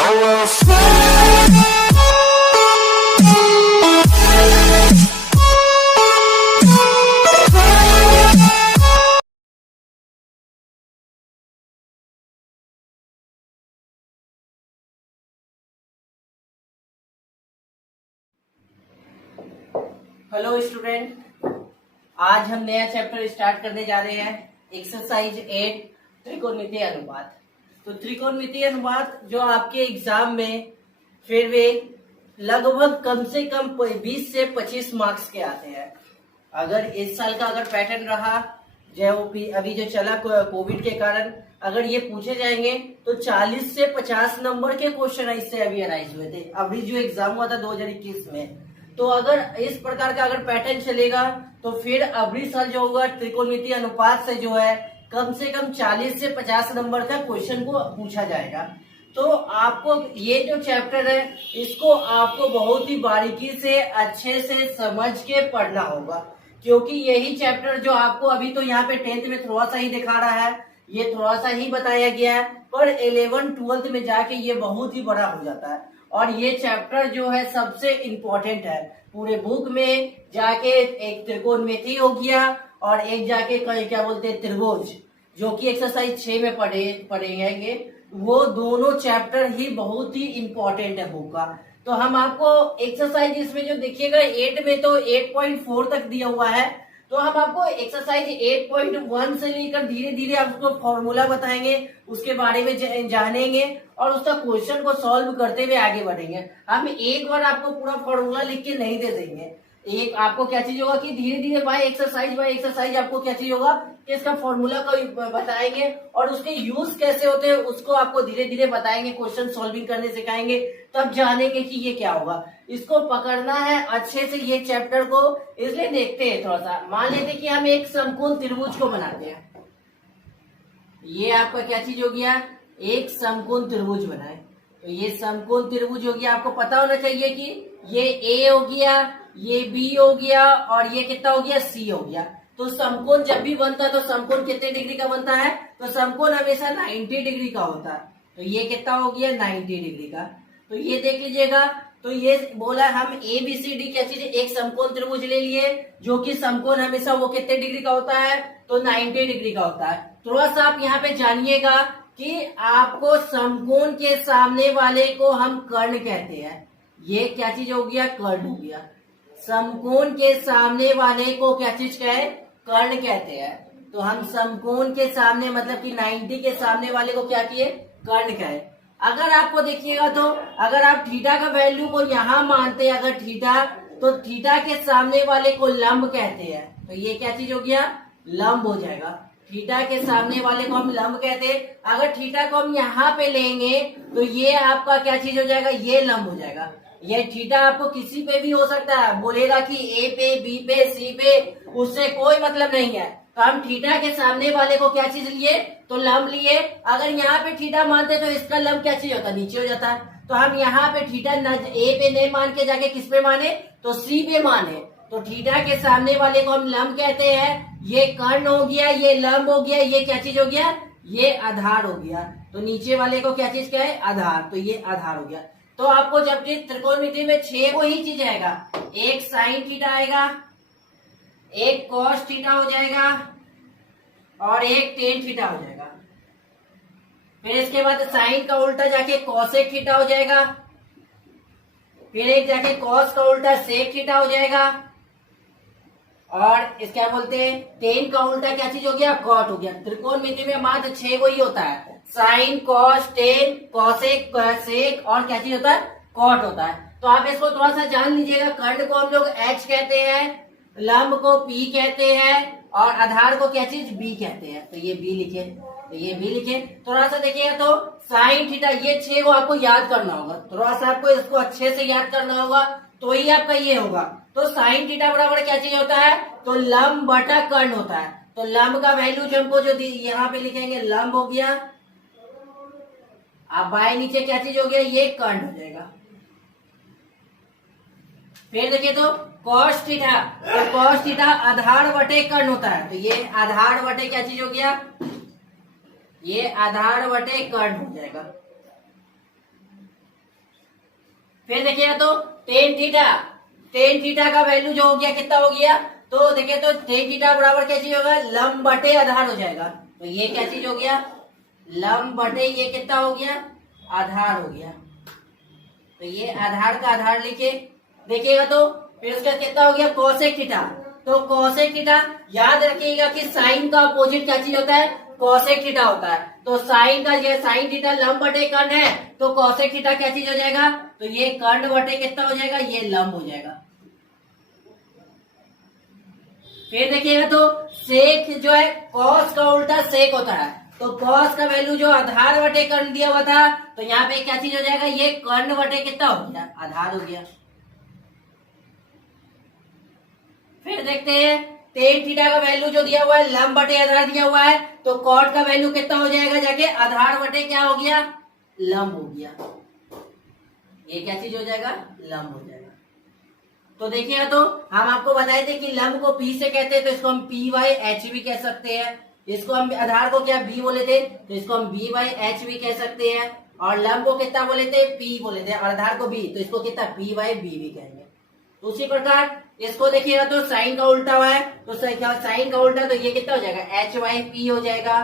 Hello student, आज हम नया चैप्टर स्टार्ट करने जा रहे हैं। एक्सरसाइज 8 त्रिकोणमितीय अनुपात। तो त्रिकोणमितीय अनुपात जो आपके एग्जाम में फिर वे लगभग कम से कम 20 से 25 मार्क्स के आते हैं। अगर इस साल का अगर पैटर्न रहा जो अभी जो चला कोविड के कारण, अगर ये पूछे जाएंगे तो 40 से 50 नंबर के क्वेश्चन इससे अभी अराइज हुए थे, अभी जो एग्जाम हुआ था 2021 में। तो अगर इस प्रकार का अगर पैटर्न चलेगा तो फिर अगली साल जो होगा त्रिकोणमितीय अनुपात से जो है कम से कम 40 से 50 नंबर का क्वेश्चन को पूछा जाएगा। तो आपको ये जो चैप्टर है इसको आपको बहुत ही बारीकी से अच्छे से समझ के पढ़ना होगा, क्योंकि यही चैप्टर जो आपको अभी तो यहाँ पे 10th में थोड़ा सा ही दिखा रहा है, ये थोड़ा सा ही बताया गया है, पर 11th 12th में जाके ये बहुत ही बड़ा हो जाता है। और ये चैप्टर जो है सबसे इम्पोर्टेंट है पूरे बुक में। जाके एक त्रिकोणमिति हो गया और एक जाके क्या बोलते हैं त्रिभुज, जो कि एक्सरसाइज 6 में पढ़ेंगे। वो दोनों चैप्टर ही बहुत ही इम्पोर्टेंट है बुक का। तो हम आपको एक्सरसाइज इसमें जो देखिएगा 8 में तो 8.4 तक दिया हुआ है, तो हम आपको एक्सरसाइज 8.1 से लेकर धीरे धीरे आपको फॉर्मूला बताएंगे, उसके बारे में जानेंगे और उसका क्वेश्चन को सॉल्व करते हुए आगे बढ़ेंगे। हम एक बार आपको पूरा फॉर्मूला लिख के नहीं दे देंगे। एक आपको क्या चीज होगा कि धीरे धीरे बाय एक्सरसाइज आपको क्या चीज होगा कि इसका फॉर्मूला को बताएंगे और उसके यूज कैसे होते हैं उसको आपको धीरे धीरे बताएंगे, क्वेश्चन सॉल्विंग करने सिखाएंगे, तब जानेंगे कि ये क्या होगा। इसको पकड़ना है अच्छे से ये चैप्टर को, इसलिए देखते हैं थोड़ा सा। मान लेते कि हम एक समकोण त्रिभुज को बनाते हैं। ये आपका क्या चीज हो गया, एक समकोण त्रिभुज बनाए। तो ये समकोण त्रिभुज हो गया, आपको पता होना चाहिए कि ये ए हो गया, ये बी हो गया और ये कितना हो गया, सी हो गया। तो समकोण जब भी बनता है तो समकोण कितने डिग्री का बनता है, तो समकोण हमेशा 90 डिग्री का होता है। तो ये कितना हो गया, 90 डिग्री का। तो ये देख लीजिएगा, तो ये बोला हम ए बी सी डी क्या चीज, एक समकोण त्रिभुज ले लिए जो कि समकोण हमेशा वो कितने डिग्री का होता है, तो 90 डिग्री का होता है। थोड़ा सा आप यहाँ पे जानिएगा कि आपको समकोण के सामने वाले को हम कर्ण कहते हैं। ये क्या चीज हो गया, कर्ण हो गया। समकोण के सामने वाले को क्या चीज कहे, कर्ण कहते हैं। तो हम समकोण के सामने मतलब कि 90 के सामने वाले को क्या किए, कर्ण कहे। अगर आपको देखिएगा तो अगर आप थीटा का वैल्यू को यहाँ मानते हैं, अगर थीटा, तो थीटा के सामने वाले को लंब कहते हैं। तो ये क्या चीज हो गया, लंब हो जाएगा। थीटा के सामने वाले को हम लंब कहते हैं। अगर थीटा को हम यहाँ पे लेंगे तो ये आपका क्या चीज हो जाएगा, ये लंब हो जाएगा। ये थीटा आपको किसी पे भी हो सकता है, बोलेगा कि ए पे, बी पे, सी पे, उससे कोई मतलब नहीं है। तो हम थीटा के सामने वाले को क्या चीज लिए, तो लंब लिए। अगर यहाँ पे थीटा मानते तो इसका लंब क्या चीज होता, नीचे हो जाता। तो हम यहाँ पे थीटा ए पे नहीं मान के जाके किस पे माने, तो सी पे माने। तो थीटा के सामने वाले को हम लंब कहते हैं। ये कर्ण हो गया, ये लंब हो गया, ये क्या चीज हो गया, ये आधार हो गया। तो नीचे वाले को क्या चीज क्या है, आधार। तो ये आधार हो गया। तो आपको जब त्रिकोणमिति में 6 को ही चीज आएगा, एक साइन थीटा आएगा, एक कॉस थीटा हो जाएगा और एक टेन थीटा हो जाएगा। फिर इसके बाद साइन का उल्टा जाके कॉसेक थीटा हो जाएगा, फिर एक जाके कॉस का उल्टा सेक थीटा हो जाएगा और इस क्या बोलते हैं, टेन का उल्टा क्या चीज हो गया, कॉट हो गया। त्रिकोणमिति में मात्र 6 को ही होता है, साइन, कॉस, टेन, कॉसेक, सेक और क्या चीज होता है, कॉट होता है। तो आप इसको थोड़ा सा जान लीजिएगा। कर्ण को हम लोग एच कहते हैं, लंब को पी कहते हैं और आधार को क्या चीज, बी कहते हैं। तो ये बी लिखे, तो ये बी लिखे। थोड़ा सा देखिएगा तो साइन थीटा, ये 6 को आपको याद करना होगा। थोड़ा सा आपको इसको अच्छे से याद करना होगा तो ही आपका ये होगा। तो साइन थीटा बराबर क्या चीज होता है, तो लंब बटा कर्ण होता है। तो लंब का वैल्यू जो हमको जो यहाँ पे लिखेंगे, लंब हो गया। अब बाय नीचे क्या चीज हो गया, ये कर्ण हो जाएगा। फिर देखिए तो कॉस थीटा, तो कॉस थीटा आधार बटे कर्ण होता है। तो ये आधार बटे क्या चीज हो गया, ये आधार बटे कर्ण हो जाएगा। फिर देखिएगा तो टेन थीटा का वैल्यू जो हो गया कितना हो गया, तो देखिए तो टेन थीटा बराबर क्या चीज होगा, लंब बटे आधार हो जाएगा। तो ये क्या चीज हो गया, लंब बटे ये कितना हो गया, आधार हो गया। तो ये आधार का आधार लिखे देखिएगा तो फिर उसका कितना हो गया कोसेक थीटा। तो कोसेक थीटा याद रखिएगा कि साइन का अपोजिट क्या चीज होता है, कोसेक थीटा होता है। तो साइन का ये साइन थीटा लंब बटे कर्ण है, तो कोसेक थीटा क्या चीज हो जाएगा, तो ये कर्ण बटे कितना हो जाएगा, ये लंब हो जाएगा। फिर देखिएगा तो सेक जो है कॉस का उल्टा सेक होता है। तो कॉस का वैल्यू जो आधार बटे कर्ण दिया हुआ था, तो यहाँ पे क्या चीज हो जाएगा, ये कर्ण बटे कितना हो गया, आधार हो गया। फिर देखते हैं टेन थीटा का वैल्यू जो दिया हुआ है लंब बटे आधार दिया हुआ है, तो कॉट का वैल्यू कितना हो जाएगा, जाके आधार बटे क्या हो गया, लंब हो गया। ये क्या चीज हो जाएगा, लंब हो जाएगा। तो देखिएगा तो हम आपको बताए थे कि लंब को पी से कहते हैं, तो इसको हम पी बाई एच भी कह सकते हैं। इसको हम आधार को क्या बी बोले थे, तो इसको हम बी बाई एच भी कह सकते हैं। और लंब को कितना बोले थे, पी बोले थे, और आधार को बी, तो इसको कितना पी बाई बी भी कहेंगे। तो उसी प्रकार इसको देखिएगा तो साइन का उल्टा हुआ है, तो साइन का उल्टा, तो ये कितना हो जाएगा, एच वाई पी हो जाएगा।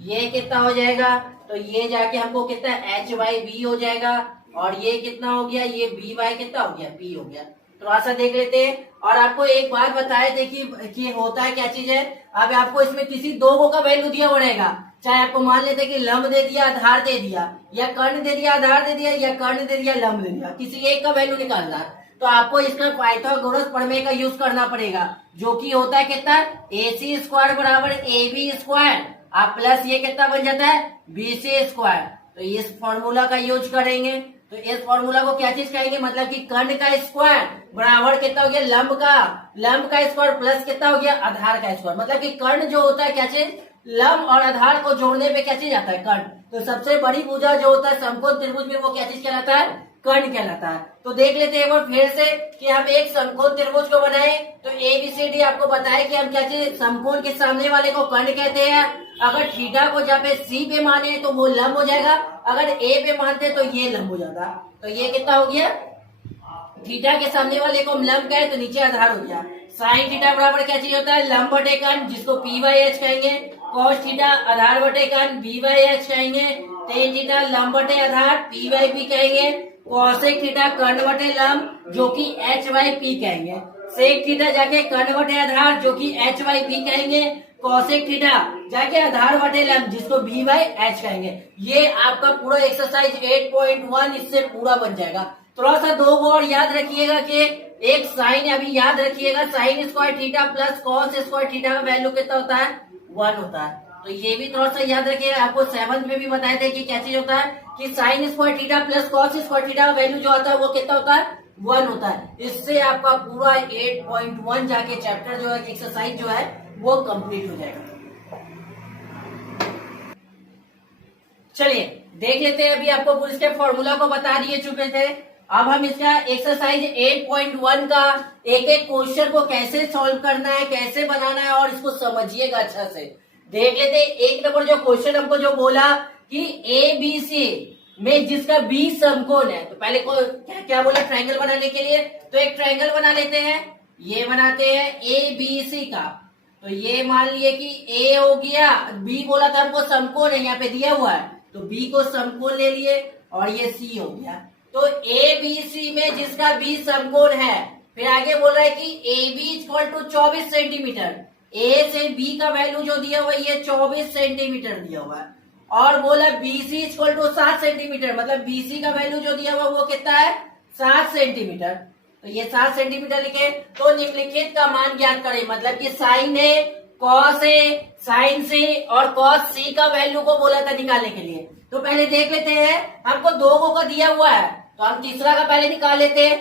ये कितना हो जाएगा, तो ये जाके हमको कितना एच वाई बी हो जाएगा। और ये कितना हो गया, ये बी वाई कितना हो गया, पी हो गया। थोड़ा सा देख लेते हैं। और आपको एक बात बताए थे कि होता है क्या चीज है, अब आपको इसमें किसी दो को का वैल्यू दिया पड़ेगा। चाहे आपको मान लेते कि लंब दे दिया, आधार दे दिया, या कर्ण दे दिया, आधार दे दिया, या कर्ण दे दिया, लंब दे दिया, किसी एक का वैल्यू निकालना है, तो आपको इसका पाइथागोरस प्रमेय का यूज करना पड़ेगा, जो कि होता है कितना, AC स्क्वायर बराबर AB स्क्वायर, आप प्लस ये कितना बन जाता है, BC स्क्वायर। तो इस फॉर्मूला का यूज करेंगे। तो इस फॉर्मूला को क्या चीज कहेंगे, मतलब कि कर्ण का स्क्वायर बराबर कितना हो गया, लंब का स्क्वायर प्लस कितना हो गया, आधार का स्क्वायर। मतलब कि कर्ण जो होता है क्या चीज, लंब और आधार को जोड़ने पे क्या चीज आता है, कर्ण। तो सबसे बड़ी भुजा जो होता है समकोण त्रिभुज में, वो क्या चीज कहलाता है, कर्ण कहलाता है। तो देख लेते हैं एक बार फिर से कि हम एक समकोण त्रिभुज को बनाए, तो ABCD आपको बताए कि हम क्या चीज, समकोण के सामने वाले को कर्ण कहते हैं। अगर थीटा को जहाँ पे C पे माने तो वो लंब हो जाएगा, अगर A पे मानते तो ये लंब हो जाता। तो ये कितना हो गया, थीटा के सामने वाले को हम लंब कहे तो नीचे आधार हो गया। साइन थीटा बराबर क्या चीज होता है, लंब बटे कर्ण, जिसको P बाई एच कहेंगे। कॉस थीटा आधार बटे कर्ण, B बाई एच कहेंगे। टेन थीटा लंब बटे आधार, P बाई P कहेंगे। कॉसेक थीटा कर्ण बटे लंब, जो कि H बाई P कहेंगे। सेक थीटा जाके कर्ण बटे आधार, जो कि H बाई P कहेंगे। कॉसेक थीटा जाके आधार बटे लंब, जिसको B बाई एच कहेंगे। ये आपका पूरा एक्सरसाइज 8.1 इससे पूरा बन जाएगा। थोड़ा सा दो और याद रखिएगा कि एक साइन, अभी याद रखिएगा, sine square theta plus cos square theta का वैल्यू कितना होता है, 1 होता है। तो ये भी थोड़ा सा याद रखिएगा। आपको 7th में भी बताए थे कि क्या चीज होता है, कि sine square theta plus cos square theta का वैल्यू जो आता है वो कितना होता है, 1 होता है। इससे आपका पूरा 8.1 जाके चैप्टर जो है, एक्सरसाइज जो है वो कंप्लीट हो जाएगा। चलिए देख लेते हैं। अभी आपको इसके फॉर्मूला को बता दिए चुके थे। अब हम इसका एक्सरसाइज 8.1 का एक एक क्वेश्चन को कैसे सॉल्व करना है, कैसे बनाना है, और इसको समझिएगा अच्छा से। देख लेते हैं। एक नंबर जो क्वेश्चन हमको जो बोला कि ABC में जिसका B समकोण है, तो पहले को क्या बोला, ट्रायंगल बनाने के लिए। तो एक ट्रायंगल बना लेते हैं, ये बनाते हैं ABC का। तो ये मान लिए कि A हो गया, B बोला था हमको समकोण है, यहाँ पे दिया हुआ है, तो B को समकोण ले लिए, और ये C हो गया। तो ABC में जिसका B समकोण है, फिर आगे बोल रहा है कि AB equal to 24 centimetre. A से B का वैल्यू जो दिया हुआ है ये 24 सेंटीमीटर दिया हुआ है, और बोला BC इक्वल टू 7 सेंटीमीटर, मतलब BC का वैल्यू जो दिया हुआ वो कितना है, 7 सेंटीमीटर। तो ये 7 सेंटीमीटर लिखे। तो निम्नलिखित का मान ज्ञात करें, मतलब कि साइन है, कॉस है, साइन से और कॉस सी का वैल्यू को बोला था निकालने के लिए। तो पहले देख लेते हैं, हमको 2 का दिया हुआ है, तो हम तीसरा का पहले निकाल लेते हैं।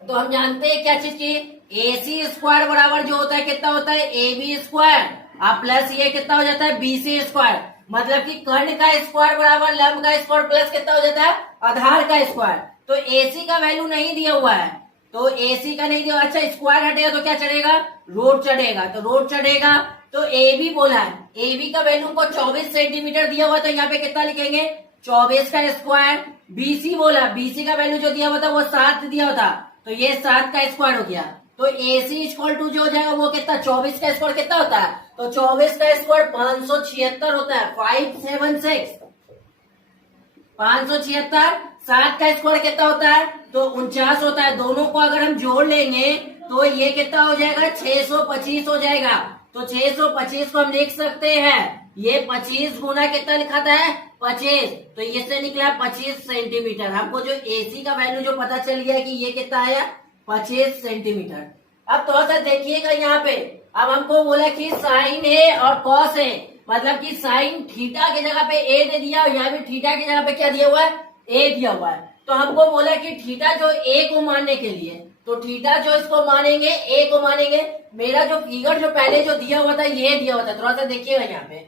तो हम जानते हैं क्या चीज की, AC स्क्वायर बराबर जो होता है कितना होता है, AB स्क्वायर, आप प्लस ये कितना हो जाता है, BC स्क्वायर। मतलब कि कर्ण का स्क्वायर बराबर लंब का स्क्वायर प्लस कितना हो जाता है, आधार का स्क्वायर। तो AC का वैल्यू नहीं दिया हुआ है, तो AC का नहीं दिया। अच्छा, स्क्वायर हटेगा तो क्या चढ़ेगा, रूट चढ़ेगा। तो रूट चढ़ेगा तो AB बोला है, AB का वैल्यू को 24 सेंटीमीटर दिया हुआ, तो यहाँ पे कितना लिखेंगे, 24 का स्क्वायर, बीसी बोला, बीसी का वैल्यू जो दिया हुआ था वो 7 दिया हुआ था, तो ये 7 का स्क्वायर हो गया। तो AC इक्वल टू जो हो जाएगा वो कितना, 24 का स्क्वायर कितना होता है, तो 24 का स्क्वायर 576 होता है, 576, 576। 7 का स्क्वायर कितना होता है, तो 49 होता है। दोनों को अगर हम जोड़ लेंगे तो ये कितना हो जाएगा, 625 हो जाएगा। तो 625 को हम लिख सकते हैं, ये 25 गुना कितना लिखा था है, 25, तो इससे निकला 25 सेंटीमीटर। हमको जो AC का वैल्यू जो पता चल गया कि ये कितना आया, 25 सेंटीमीटर। अब थोड़ा सा देखिएगा यहाँ पे, अब हमको बोला कि साइन है और कॉस है, मतलब कि साइन थीटा की जगह पे A दे दिया और यहाँ भी थीटा की जगह पे क्या दिया हुआ है, A दिया हुआ है। तो हमको बोला कि थीटा जो A को मानने के लिए, तो थीटा जो इसको मानेंगे, A को मानेंगे। मेरा जो फिगर जो पहले जो दिया हुआ था ये दिया हुआ था, थोड़ा सा देखिएगा यहाँ पे,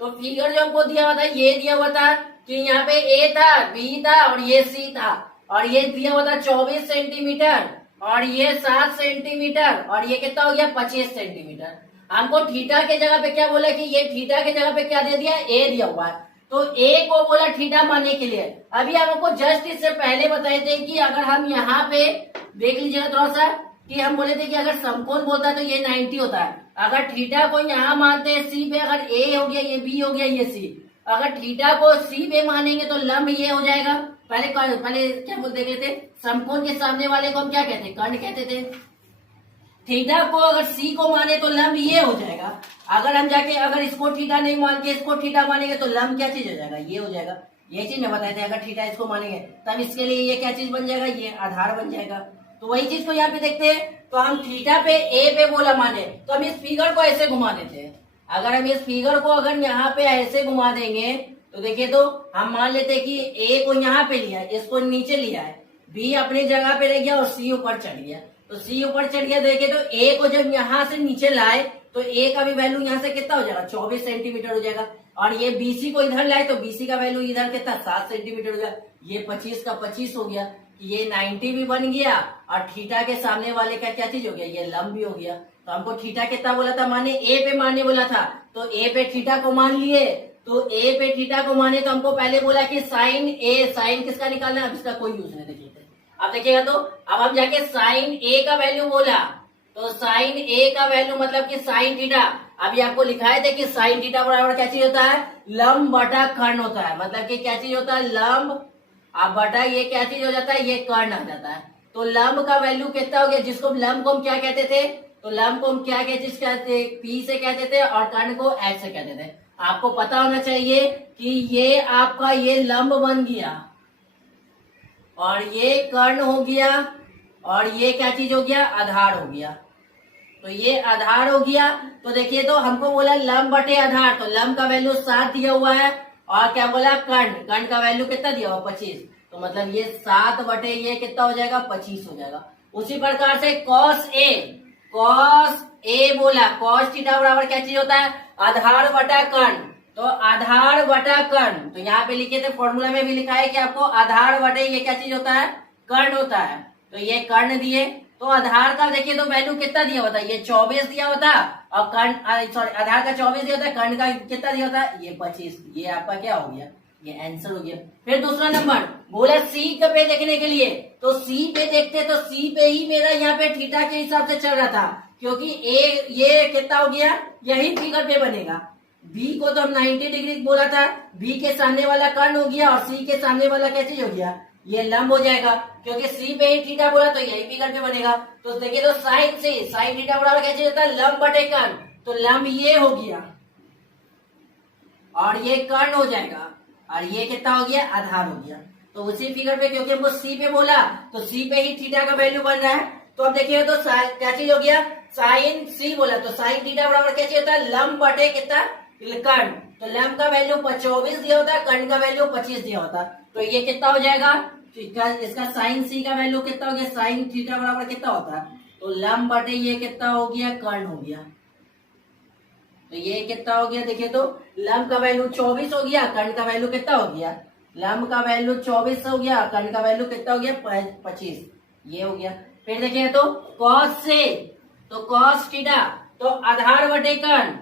तो फिगर जो हमको दिया हुआ था ये दिया हुआ था कि यहाँ पे A था, B था और ये C था, और ये दिया हुआ था 24 सेंटीमीटर और ये 7 सेंटीमीटर और ये कितना हो गया, 25 सेंटीमीटर। हमको थीटा के जगह पे क्या बोला कि ये थीटा के जगह पे क्या दे दिया, A दिया हुआ है, तो A को बोला थीटा मानने के लिए। अभी हमको जस्ट इससे पहले बताए थे कि अगर हम यहाँ पे देख लीजिएगा थोड़ा सा, कि हम बोले थे कि अगर समकोण बोलता है तो ये 90 होता है। अगर थीटा को यहाँ मानते हैं C पे, अगर A हो गया, ये B हो गया, ये C, अगर थीटा को C पे मानेंगे तो लंब ये हो जाएगा। पहले क्या बोलते थे, समकोण के सामने वाले को हम क्या कहते, कर्ण कहते थे। थीटा को अगर C को माने तो लंब ये हो जाएगा। अगर हम जाके अगर इसको थीटा नहीं मान के इसको थीटा मानेंगे तो लंब क्या चीज हो जाएगा, ये हो जाएगा। ये चीज मैं बताए थे, अगर थीटा इसको मानेंगे तब इसके लिए ये क्या चीज बन जाएगा, ये आधार बन जाएगा। तो वही चीज को यहाँ पे देखते हैं, तो हम थीटा पे A पे बोला माने, तो हम इस फिगर को ऐसे घुमा देते हैं। अगर हम इस फिगर को अगर यहाँ पे ऐसे घुमा देंगे तो देखिए, तो हम मान लेते हैं कि A को यहाँ पे लिया है, इसको नीचे लिया है, B अपनी जगह पे रह गया और C ऊपर चढ़ गया। तो C ऊपर चढ़ गया, देखिए तो A को जब यहाँ से नीचे लाए तो A का भी वैल्यू यहाँ से कितना हो जाएगा, 24 सेंटीमीटर हो जाएगा। और ये BC को इधर लाए तो BC का वैल्यू इधर कितना, 7 सेंटीमीटर हो गया। ये 25 का 25 हो गया, ये 90 भी बन गया और थीटा के सामने वाले का क्या चीज हो गया, ये लंब भी हो गया। तो हमको थीटा कितना बोला था, माने A पे माने बोला था, तो A पे थीटा को मान लिए। तो A पे थीटा को माने तो हमको पहले बोला कि साइन A, साइन किसका निकालना है, अब इसका कोई यूज नहीं। देखिए अब देखिएगा, तो अब हम जाके साइन A का वैल्यू बोला, तो साइन A का वैल्यू मतलब कि साइन थीटा, अभी आपको लिखाए थे कि साइन थीटा बराबर क्या चीज होता है, लंब बटा कर्ण होता है। मतलब कि क्या चीज होता है, लंब, अब बटा ये क्या चीज हो जाता है, ये कर्ण आ जाता है। तो लंब का वैल्यू कितना हो गया, जिसको लंब को हम क्या कहते थे, तो लंब को हम क्या चीज कहते, P से कहते थे और कर्ण को H से कहते थे। आपको पता होना चाहिए कि ये आपका ये लंब बन गया और ये कर्ण हो गया और ये क्या चीज हो गया, आधार हो गया। तो ये आधार हो गया। तो देखिए, तो हमको बोला लंब बटे आधार, तो लंब का वैल्यू 7 दिया हुआ है और क्या बोला, कर्ण, कर्ण का वैल्यू कितना दिया हुआ, 25। तो मतलब ये 7 बटे ये कितना हो जाएगा, 25 हो जाएगा। उसी प्रकार से कॉस A, कॉस A बोला, कॉस थीटा बराबर क्या चीज होता है, आधार बटा कर्ण। तो आधार बटा कर्ण, तो यहाँ पे लिखे थे, फॉर्मूला में भी लिखा है कि आपको आधार बटे ये क्या चीज होता है, कर्ण होता है। तो ये कर्ण दिए, तो आधार का देखिए तो वैल्यू कितना दिया होता है, ये 24 दिया होता और कर्ण, सॉरी, आधार का 24 दिया होता है, कर्ण का कितना दिया होता है, ये 25। ये आपका क्या हो गया, ये आंसर हो गया। फिर दूसरा नंबर बोला C पे देखने के लिए, तो C पे देखते तो C पे ही मेरा यहाँ पे थीटा के हिसाब से चल रहा था, क्योंकि A ये कितना हो गया, यही फिगर पे बनेगा। B को तो हम 90 डिग्री बोला था, B के सामने वाला कर्ण हो गया और C के सामने वाला क्या चीज हो गया, ये लंब हो जाएगा, क्योंकि C पे ही थीटा बोला तो यही फिगर पे बनेगा। तो देखिए, तो साइन से साइन थीटा बराबर क्या चीज होता है, लंब बटे कर्ण। तो लंब ये हो गया और ये कर्ण हो जाएगा और ये कितना हो गया, आधार हो गया। तो उसी फिगर पे, क्योंकि हमको C पे बोला तो C पे ही थीटा का वैल्यू बन रहा है। तो अब देखिए, तो क्या चीज हो गया, साइन C बोला तो साइन थीटा बराबर क्या चीज होता है, लंब बटे कितना, कर्ण। तो लंब का वैल्यू 24 दिया होता है, कर्ण का वैल्यू 25 दिया होता। तो ये कितना हो जाएगा, इसका साइन C का वैल्यू कितना हो गया, साइन थीटा बराबर कितना होता है, तो लंब बटे ये कितना हो गया, कर्ण हो गया। तो ये कितना हो गया, देखिए तो लंब का वैल्यू 24 हो गया, कर्ण का वैल्यू कितना हो गया, लंब का वैल्यू 24 हो गया, कर्ण का वैल्यू कितना हो गया, 25। ये हो गया। फिर देखिए, तो कॉस से, तो कॉस थीटा, तो आधार बटे कर्ण,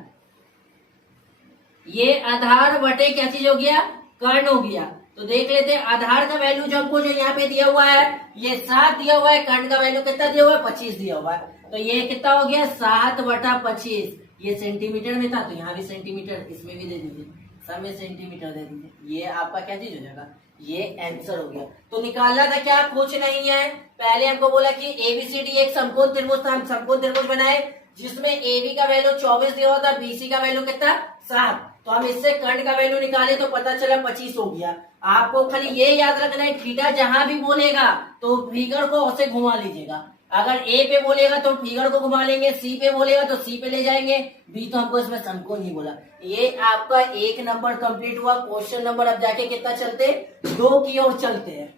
ये आधार बटे क्या चीज हो गया, कर्ण हो गया। तो देख लेते हैं आधार का वैल्यू जो हमको जो यहाँ पे दिया हुआ है ये 7 दिया हुआ है, कर्ण का वैल्यू कितना दिया हुआ है 25 दिया हुआ है। तो ये कितना हो गया 7/25। ये सेंटीमीटर में था तो यहाँ भी सेंटीमीटर, इसमें भी दे दीजिए, सब में सेंटीमीटर दे दीजिए। ये आपका क्या चीज हो जाएगा, ये आंसर हो गया। तो निकालना था क्या, कुछ नहीं है। पहले हमको बोला कि एबीसीडी एक समकोण त्रिभुज था, हम समकोण त्रिभुज बनाए जिसमें एबी का वैल्यू 24 दिया हुआ था, बीसी का वैल्यू कितना 7। तो हम इससे कर्ण का वैल्यू निकाले तो पता चला 25 हो गया। आपको खाली ये याद रखना है थीटा जहां भी बोलेगा तो फिगर को उसे घुमा लीजिएगा। अगर ए पे बोलेगा तो फिगर को घुमा लेंगे, सी पे बोलेगा तो सी पे ले जाएंगे, बी तो हमको इसमें समकोण ही बोला। ये आपका 1 नंबर कंप्लीट हुआ। क्वेश्चन नंबर अब जाके कितना चलते 2 की ओर चलते हैं।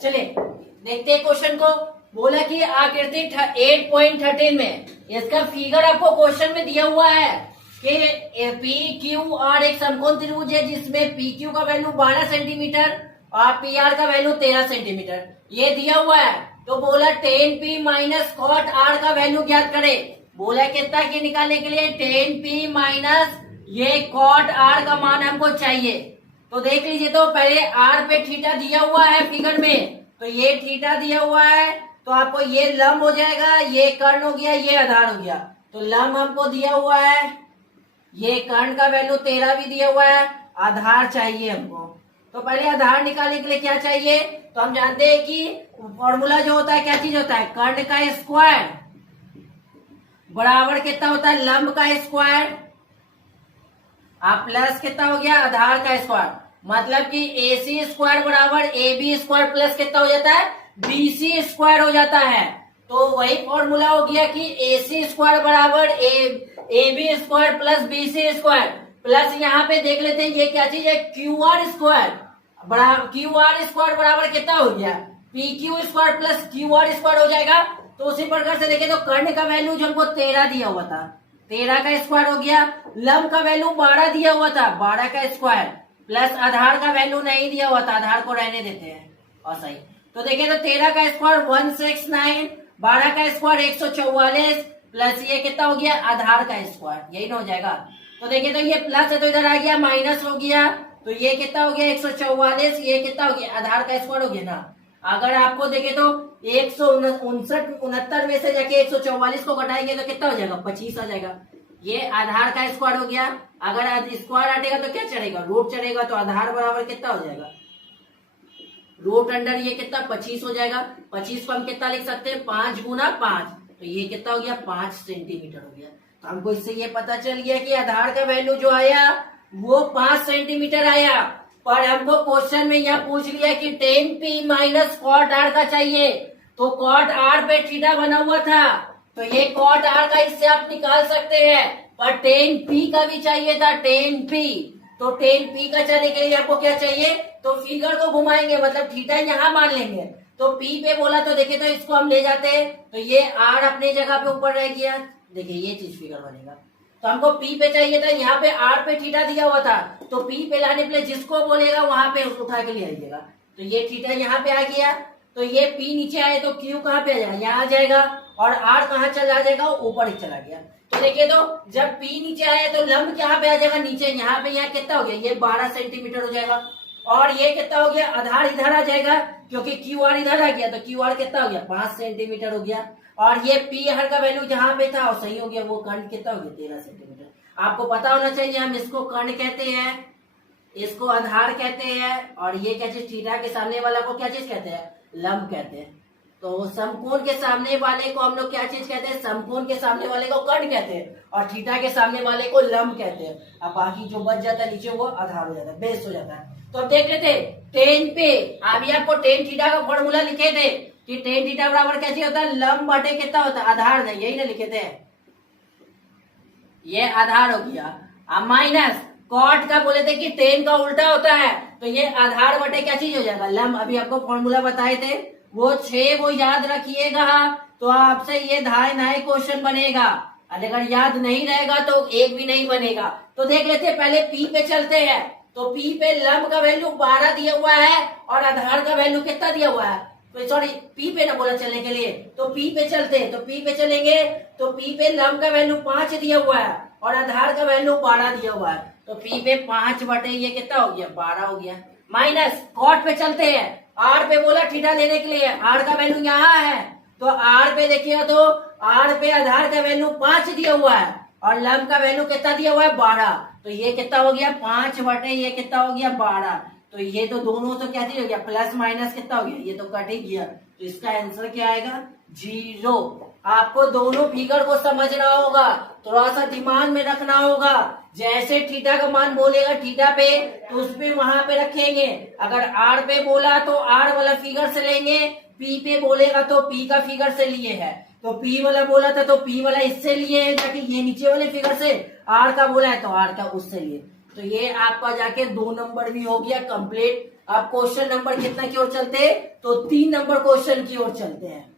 चलिए देखते हैं क्वेश्चन को। बोला कि आकृति 8.13 में इसका फिगर आपको क्वेश्चन में दिया हुआ है कि पी क्यू आर एक समकोण त्रिभुज है जिसमें पी क्यू का वैल्यू 12 सेंटीमीटर और पी आर का वैल्यू 13 सेंटीमीटर ये दिया हुआ है। तो बोला 10p माइनस कॉट आर का वैल्यू ज्ञात करे। बोला कितना की निकालने के लिए 10p माइनस ये कॉट आर का मान हमको चाहिए। तो देख लीजिए, तो पहले आर पे थीटा दिया हुआ है फिगर में, तो ये थीटा दिया हुआ है तो आपको ये लंब हो जाएगा, ये कर्ण हो गया, ये आधार हो गया। तो लंब हमको दिया हुआ है, ये कर्ण का वैल्यू 13 भी दिया हुआ है, आधार चाहिए हमको। तो पहले आधार निकालने के लिए क्या चाहिए, तो हम जानते हैं कि फॉर्मूला जो होता है क्या चीज होता है, कर्ण का स्क्वायर बराबर कितना होता है लंब का स्क्वायर, आप प्लस कितना हो गया आधार का स्क्वायर। मतलब कि AC स्क्वायर बराबर AB स्क्वायर प्लस कितना हो जाता है BC स्क्वायर हो जाता है। तो वही फॉर्मूला हो गया कि AC स्क्वायर बराबर AB square plus BC square plus यहाँ पे देख लेते हैं ये क्या चीज है QR स्क्वायर बराबर QR स्क्वायर बराबर कितना हो गया PQ square plus QR square हो जाएगा। तो उसी प्रकार से देखें तो कर्ण का वैल्यू जो हमको 13 दिया हुआ था 13 का स्क्वायर हो गया, लंब का वैल्यू 12 दिया हुआ था 12 का स्क्वायर प्लस आधार का वैल्यू नहीं दिया हुआ था, आधार को रहने देते हैं और सही। तो देखिए तो 13 का स्क्वायर 169, 12 का स्क्वायर 144 प्लस ये कितना हो गया आधार का स्क्वायर, यही ना हो जाएगा। तो देखिए तो ये प्लस है तो इधर आ गया माइनस हो गया, तो ये कितना हो गया 144, ये कितना हो गया आधार का स्क्वायर हो गया ना। अगर आपको देखे तो 169 में से जाके 144 को घटाएंगे तो कितना हो जाएगा 25 आ जाएगा। ये आधार का स्क्वायर हो गया। अगर स्क्वायर हटेगा तो क्या चढ़ेगा रूट चढ़ेगा, तो आधार बराबर कितना हो जाएगा रूट अंडर ये कितना 25 हो जाएगा। 25 को हम कितना लिख सकते हैं 5 गुना 5, तो ये कितना हो गया 5 सेंटीमीटर हो गया। तो हमको इससे ये पता चल गया कि आधार का वैल्यू जो आया वो 5 सेंटीमीटर आया। पर हमको क्वेश्चन में यह पूछ लिया कि 10p माइनस कॉट आर का चाहिए, तो कॉट आर पे थीटा बना हुआ था तो ये कॉट आर का इससे आप निकाल सकते हैं, पर 10p का भी चाहिए था 10p। तो 10p का चलने के लिए आपको क्या चाहिए, तो फिगर को घुमाएंगे मतलब थीटा यहाँ मान लेंगे। तो p पे बोला तो देखिए तो इसको हम ले जाते हैं तो ये r अपनी जगह पे ऊपर रह गया, देखिए ये चीज फिगर बनेगा। तो हमको p पे चाहिए था, यहाँ पे r पे थीटा दिया हुआ था तो p पे लाने के लिए जिसको बोलेगा वहां पे उसको उठा के ले आइएगा। तो ये थीटा यहाँ पे आ गया, तो ये p नीचे आए तो q कहाँ पे आ जाएगा यहाँ आ जाएगा, और r कहाँ चला जाएगा ऊपर ही चला गया। तो देखिए तो जब p नीचे आया तो लंब कहाँ पे आ जाएगा नीचे, यहाँ पे यहाँ कितना हो गया ये 12 सेंटीमीटर हो जाएगा, और ये कितना हो गया आधार इधर आ जाएगा क्योंकि QR इधर आ गया तो QR कितना हो गया 5 सेंटीमीटर हो गया, और ये पी हर का वैल्यू जहां पे था और सही हो गया, वो कर्ण कितना हो गया 13 सेंटीमीटर। आपको पता होना चाहिए हम इसको कर्ण कहते हैं, इसको आधार कहते हैं, और ये क्या चीज थीटा के सामने वाला को क्या चीज कहते हैं लंब कहते हैं। तो समकोण के सामने वाले को हम लोग क्या चीज कहते हैं, समकोण के सामने वाले को कर्ण कहते हैं और थीटा के सामने वाले को लंब कहते हैं। अब बाकी जो बच जाता है नीचे वो आधार हो जाता है, बेस हो जाता है। तो अब देख लेते 10 पे अभी आपको 10 थीटा का फॉर्मूला लिखे थे कि 10 थीटा बराबर कैसे होता है लंब बटे कितना होता है आधार, नहीं यही ना लिखे थे, ये आधार हो गया। अब माइनस कॉट का बोले थे कि 10 का उल्टा होता है तो ये आधार बटे क्या चीज हो जाएगा लंब। अभी आपको फॉर्मूला बताए थे वो 6 वो याद रखिएगा, तो आपसे ये धाए नाए क्वेश्चन बनेगा। अगर याद नहीं रहेगा तो एक भी नहीं बनेगा। तो देख लेते हैं पहले पी पे चलते हैं। तो पी पे लंब का वैल्यू 12 दिया हुआ है और आधार का वैल्यू कितना दिया हुआ है, तो सॉरी पी पे ना बोला चलने के लिए, तो पी पे चलते हैं। तो पी पे चलेंगे तो पी पे लंब का वैल्यू 5 दिया हुआ है और आधार का वैल्यू 12 दिया हुआ है। तो पी पे 5 बटे ये कितना हो गया 12 हो गया। माइनस कॉट पे चलते हैं, आर पे बोला थीटा लेने के लिए, आर का वैल्यू यहाँ है तो आर पे देखिएगा तो आर पे आधार का वैल्यू 5 दिया हुआ है और लंब का वैल्यू कितना दिया हुआ है 12। तो ये कितना हो गया 5 बटे ये कितना हो गया 12। तो ये तो दोनों तो क्या चीज हो गया प्लस माइनस कितना हो गया, ये तो कट ही गया। तो इसका आंसर क्या आएगा 0। आपको दोनों फिगर को समझना होगा, थोड़ा सा दिमाग में रखना होगा। जैसे थीटा का मान बोलेगा थीटा पे तो उस पे वहां पे रखेंगे, अगर आर पे बोला तो आर वाला फिगर से लेंगे, पी पे बोलेगा तो पी का फिगर से लिए है, तो पी वाला बोला था तो पी वाला इससे लिए है जाके ये नीचे वाले फिगर से, आर का बोला है तो आर का उससे लिए। तो ये आपका जाके 2 नंबर भी हो गया कंप्लीट। अब क्वेश्चन नंबर कितना की ओर चलते हैं तो 3 नंबर क्वेश्चन की ओर चलते हैं।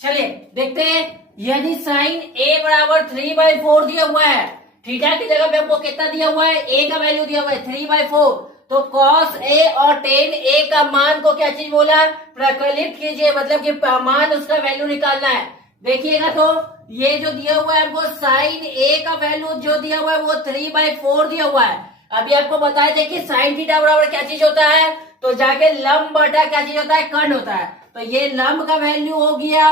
चलिए देखते हैं, यदि साइन a बराबर 3/4 दिया हुआ है, थीटा की जगह पे हमको कितना दिया हुआ है a का वैल्यू दिया हुआ है 3/4, तो cos a और tan a का मान को क्या चीज बोला प्रकलित कीजिए, मतलब कि मान उसका वैल्यू निकालना है। देखिएगा तो ये जो दिया हुआ है हमको साइन a का वैल्यू जो दिया हुआ है वो 3/4 दिया हुआ है। अभी आपको बताया जाए कि साइन थीटा बराबर क्या चीज होता है, तो जाके लंब बटा क्या चीज होता है कर्ण होता है। तो ये लंब का वैल्यू हो गया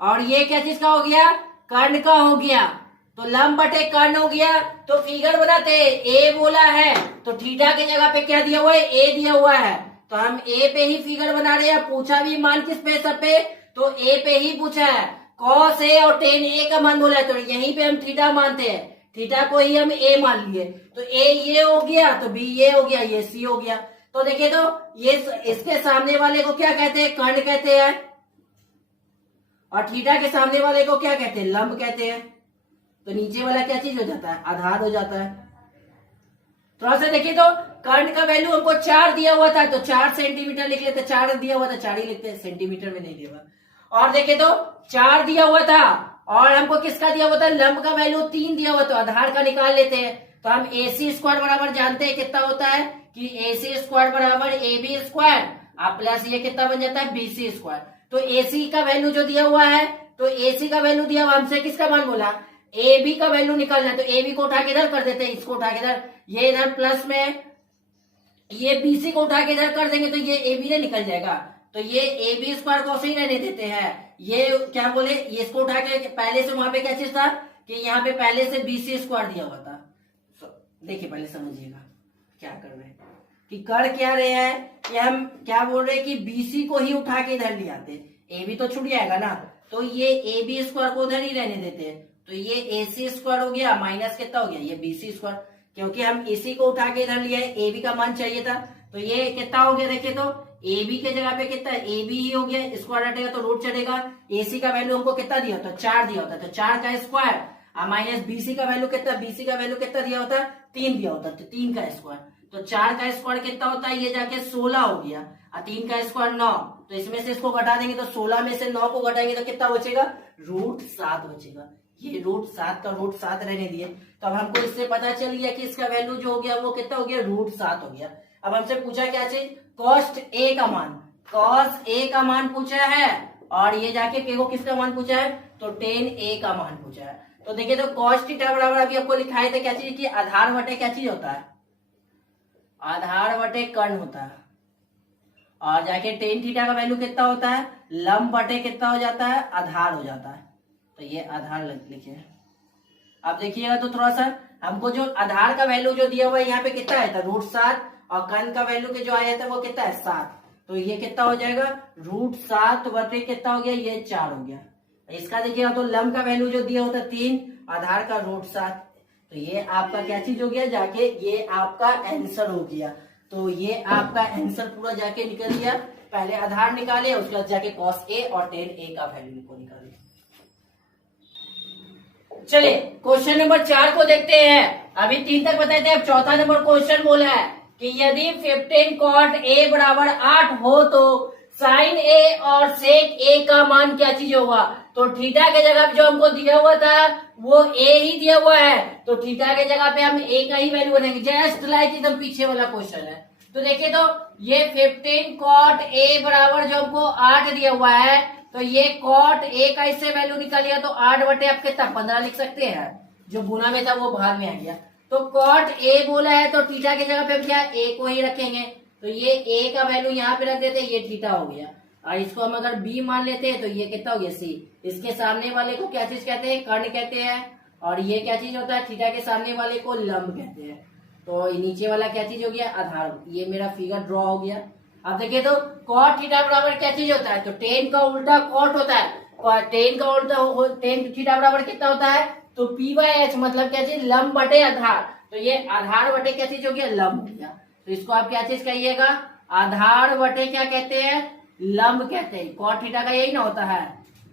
और ये क्या चीज का हो गया कर्ण का हो गया, तो लंब बटे कर्ण हो गया। तो फिगर बनाते ए बोला है तो थीटा की जगह पे क्या दिया हुआ है ए दिया हुआ है, तो हम ए पे ही फिगर बना रहे हैं। पूछा भी मान किस पे सब पे, तो ए पे ही पूछा है। कॉस ए और टेन ए का मान बोला है तो यहीं पे हम थीटा मानते हैं, थीटा को ही हम ए मान लिए। तो ए ये हो गया तो बी ये हो गया, ये सी हो गया। तो देखिए तो ये इसके सामने वाले को क्या कहते हैं कर्ण कहते हैं और थीटा के सामने वाले को क्या कहते हैं लंब कहते हैं। तो नीचे वाला क्या चीज हो जाता है आधार हो जाता है। थोड़ा सा देखिए तो कर्ण का वैल्यू हमको 4 दिया हुआ था तो 4 सेंटीमीटर लिख लेते, 4 दिया हुआ था 4 ही लिखते, सेंटीमीटर में नहीं दिया हुआ। और देखिए तो 4 दिया हुआ था और हमको किसका दिया हुआ था लंब का वैल्यू 3 दिया हुआ, तो आधार का निकाल लेते हैं। तो हम AC स्क्वायर बराबर जानते हैं कितना होता है कि AC स्क्वायर बराबर AB स्क्वायर आप प्लस ये कितना बन जाता है BC स्क्वायर। तो AC का वैल्यू जो दिया हुआ है तो AC का वैल्यू दिया हुआ, हमसे किसका मान बोला AB का वैल्यू निकालना है, तो AB को उठा के इधर कर देते हैं, इसको उठा के इधर, ये इधर प्लस में ये BC को उठा के इधर कर देंगे तो ये AB ने निकल जाएगा। तो ये AB स्क्वायर को ही रहने देते हैं, ये क्या बोले ये इसको उठा के पहले से वहां पे क्या चीज था कि यहाँ पे पहले से BC स्क्वायर दिया हुआ था। देखिए पहले समझिएगा क्या कर रहे हैं कि कर क्या रहे हैं कि हम क्या बोल रहे हैं कि BC को ही उठा के इधर ले आते, AB तो छूट जाएगा ना, तो ये AB स्क्वायर को उधर ही रहने देते हैं। तो ये AC स्क्वायर हो गया माइनस कितना हो गया ये BC स्क्वायर, क्योंकि हम इसी को उठा के इधर लिया है, AB का मान चाहिए था। तो ये कितना हो गया देखिए तो AB के जगह पे कितना AB ही हो गया, स्क्वायर हटेगा तो रूट चढ़ेगा। AC का वैल्यू हमको कितना दिया होता 4 दिया होता, तो 4 का स्क्वायर माइनस BC का वैल्यू कितना, BC का वैल्यू कितना दिया होता 3 दिया होता, तो 3 का स्क्वायर। तो 4 का स्क्वायर कितना होता है ये जाके 16 हो गया और 3 का स्क्वायर 9, तो इसमें से इसको घटा देंगे तो 16 में से 9 को घटाएंगे तो कितना बचेगा √7 बचेगा। ये √7 का √7 रहने दिए। तो अब हमको इससे पता चल गया कि इसका वैल्यू जो हो गया वो कितना हो गया √7 हो गया। अब हमसे पूछा क्या चीज कॉस्ट ए का मान, कॉस ए का मान पूछा है और ये जाके के को किसका मान पूछा है तो टेन ए का मान पूछा है। तो देखिए तो कॉस्ट थीटा बराबर अभी आपको लिखाए थे क्या चीज की आधार बटे क्या चीज होता है आधार बटे कर्ण होता है, और जाके टेन थीटा का वैल्यू कितना होता है लंब बटे कितना हो जाता है आधार हो जाता है। तो ये आधार लिखिए। अब देखिएगा तो थोड़ा सा हमको जो आधार का वैल्यू जो दिया हुआ है यहाँ पे कितना है √7 और कर्ण का वैल्यू के जो आया था वो कितना है 7, तो ये कितना हो जाएगा √7 बटे कितना हो गया ये 4 हो गया। इसका देखिएगा तो लंब का वैल्यू जो दिया होता 3, आधार का √7, तो ये आपका क्या चीज हो गया जाके ये आपका आंसर हो गया। तो ये आपका आंसर पूरा जाके निकल गया। पहले आधार निकाले उसके बाद जाके कॉस ए और टेन ए का वैल्यू को निकाले। चलिए क्वेश्चन नंबर 4 को देखते हैं। अभी 3 तक बताए थे, अब चौथा नंबर क्वेश्चन बोला है कि यदि 15 cot a बराबर 8 हो तो साइन a और सेक a का मान क्या चीज होगा। तो थीटा के जगह जो हमको दिया हुआ था वो a ही दिया हुआ है, तो थीटा के जगह पे हम a का ही वैल्यू बनाएंगे, जस्ट लाइक एकदम पीछे वाला क्वेश्चन है। तो देखिए तो ये 15 cot a बराबर जो हमको 8 दिया हुआ है तो ये कॉट ए का इससे वैल्यू निकल लिया, तो 8 आप कितना 15 लिख सकते हैं, जो गुना में था वो बाहर में आ गया। तो कॉट ए बोला है तो थीटा की जगह पे क्या ए को ही रखेंगे, तो ये ए का वैल्यू यहाँ पे रख देते हैं, ये थीटा हो गया। और इसको हम अगर बी मान लेते हैं तो ये कितना हो गया सी। इसके सामने वाले को क्या चीज कहते हैं, कर्ण कहते हैं, और ये क्या चीज होता है, थीटा के सामने वाले को लंब कहते हैं। तो नीचे वाला क्या चीज हो गया, आधार। ये मेरा फिगर ड्रॉ हो गया। अब देखिए तो कॉट थीटा बराबर क्या चीज होता है, तो टेन का उल्टा कॉट होता है, टेन का उल्टा टेन थीटा बराबर कितना होता है, तो पी बाय एच मतलब क्या चीज, लंब बटे आधार। तो ये आधार बटे क्या चीज हो गया, लंब हो गया। तो इसको आप क्या चीज कहिएगा, आधार बटे क्या कहते हैं, लंब कहते हैं। कॉट थीटा का यही ना होता है,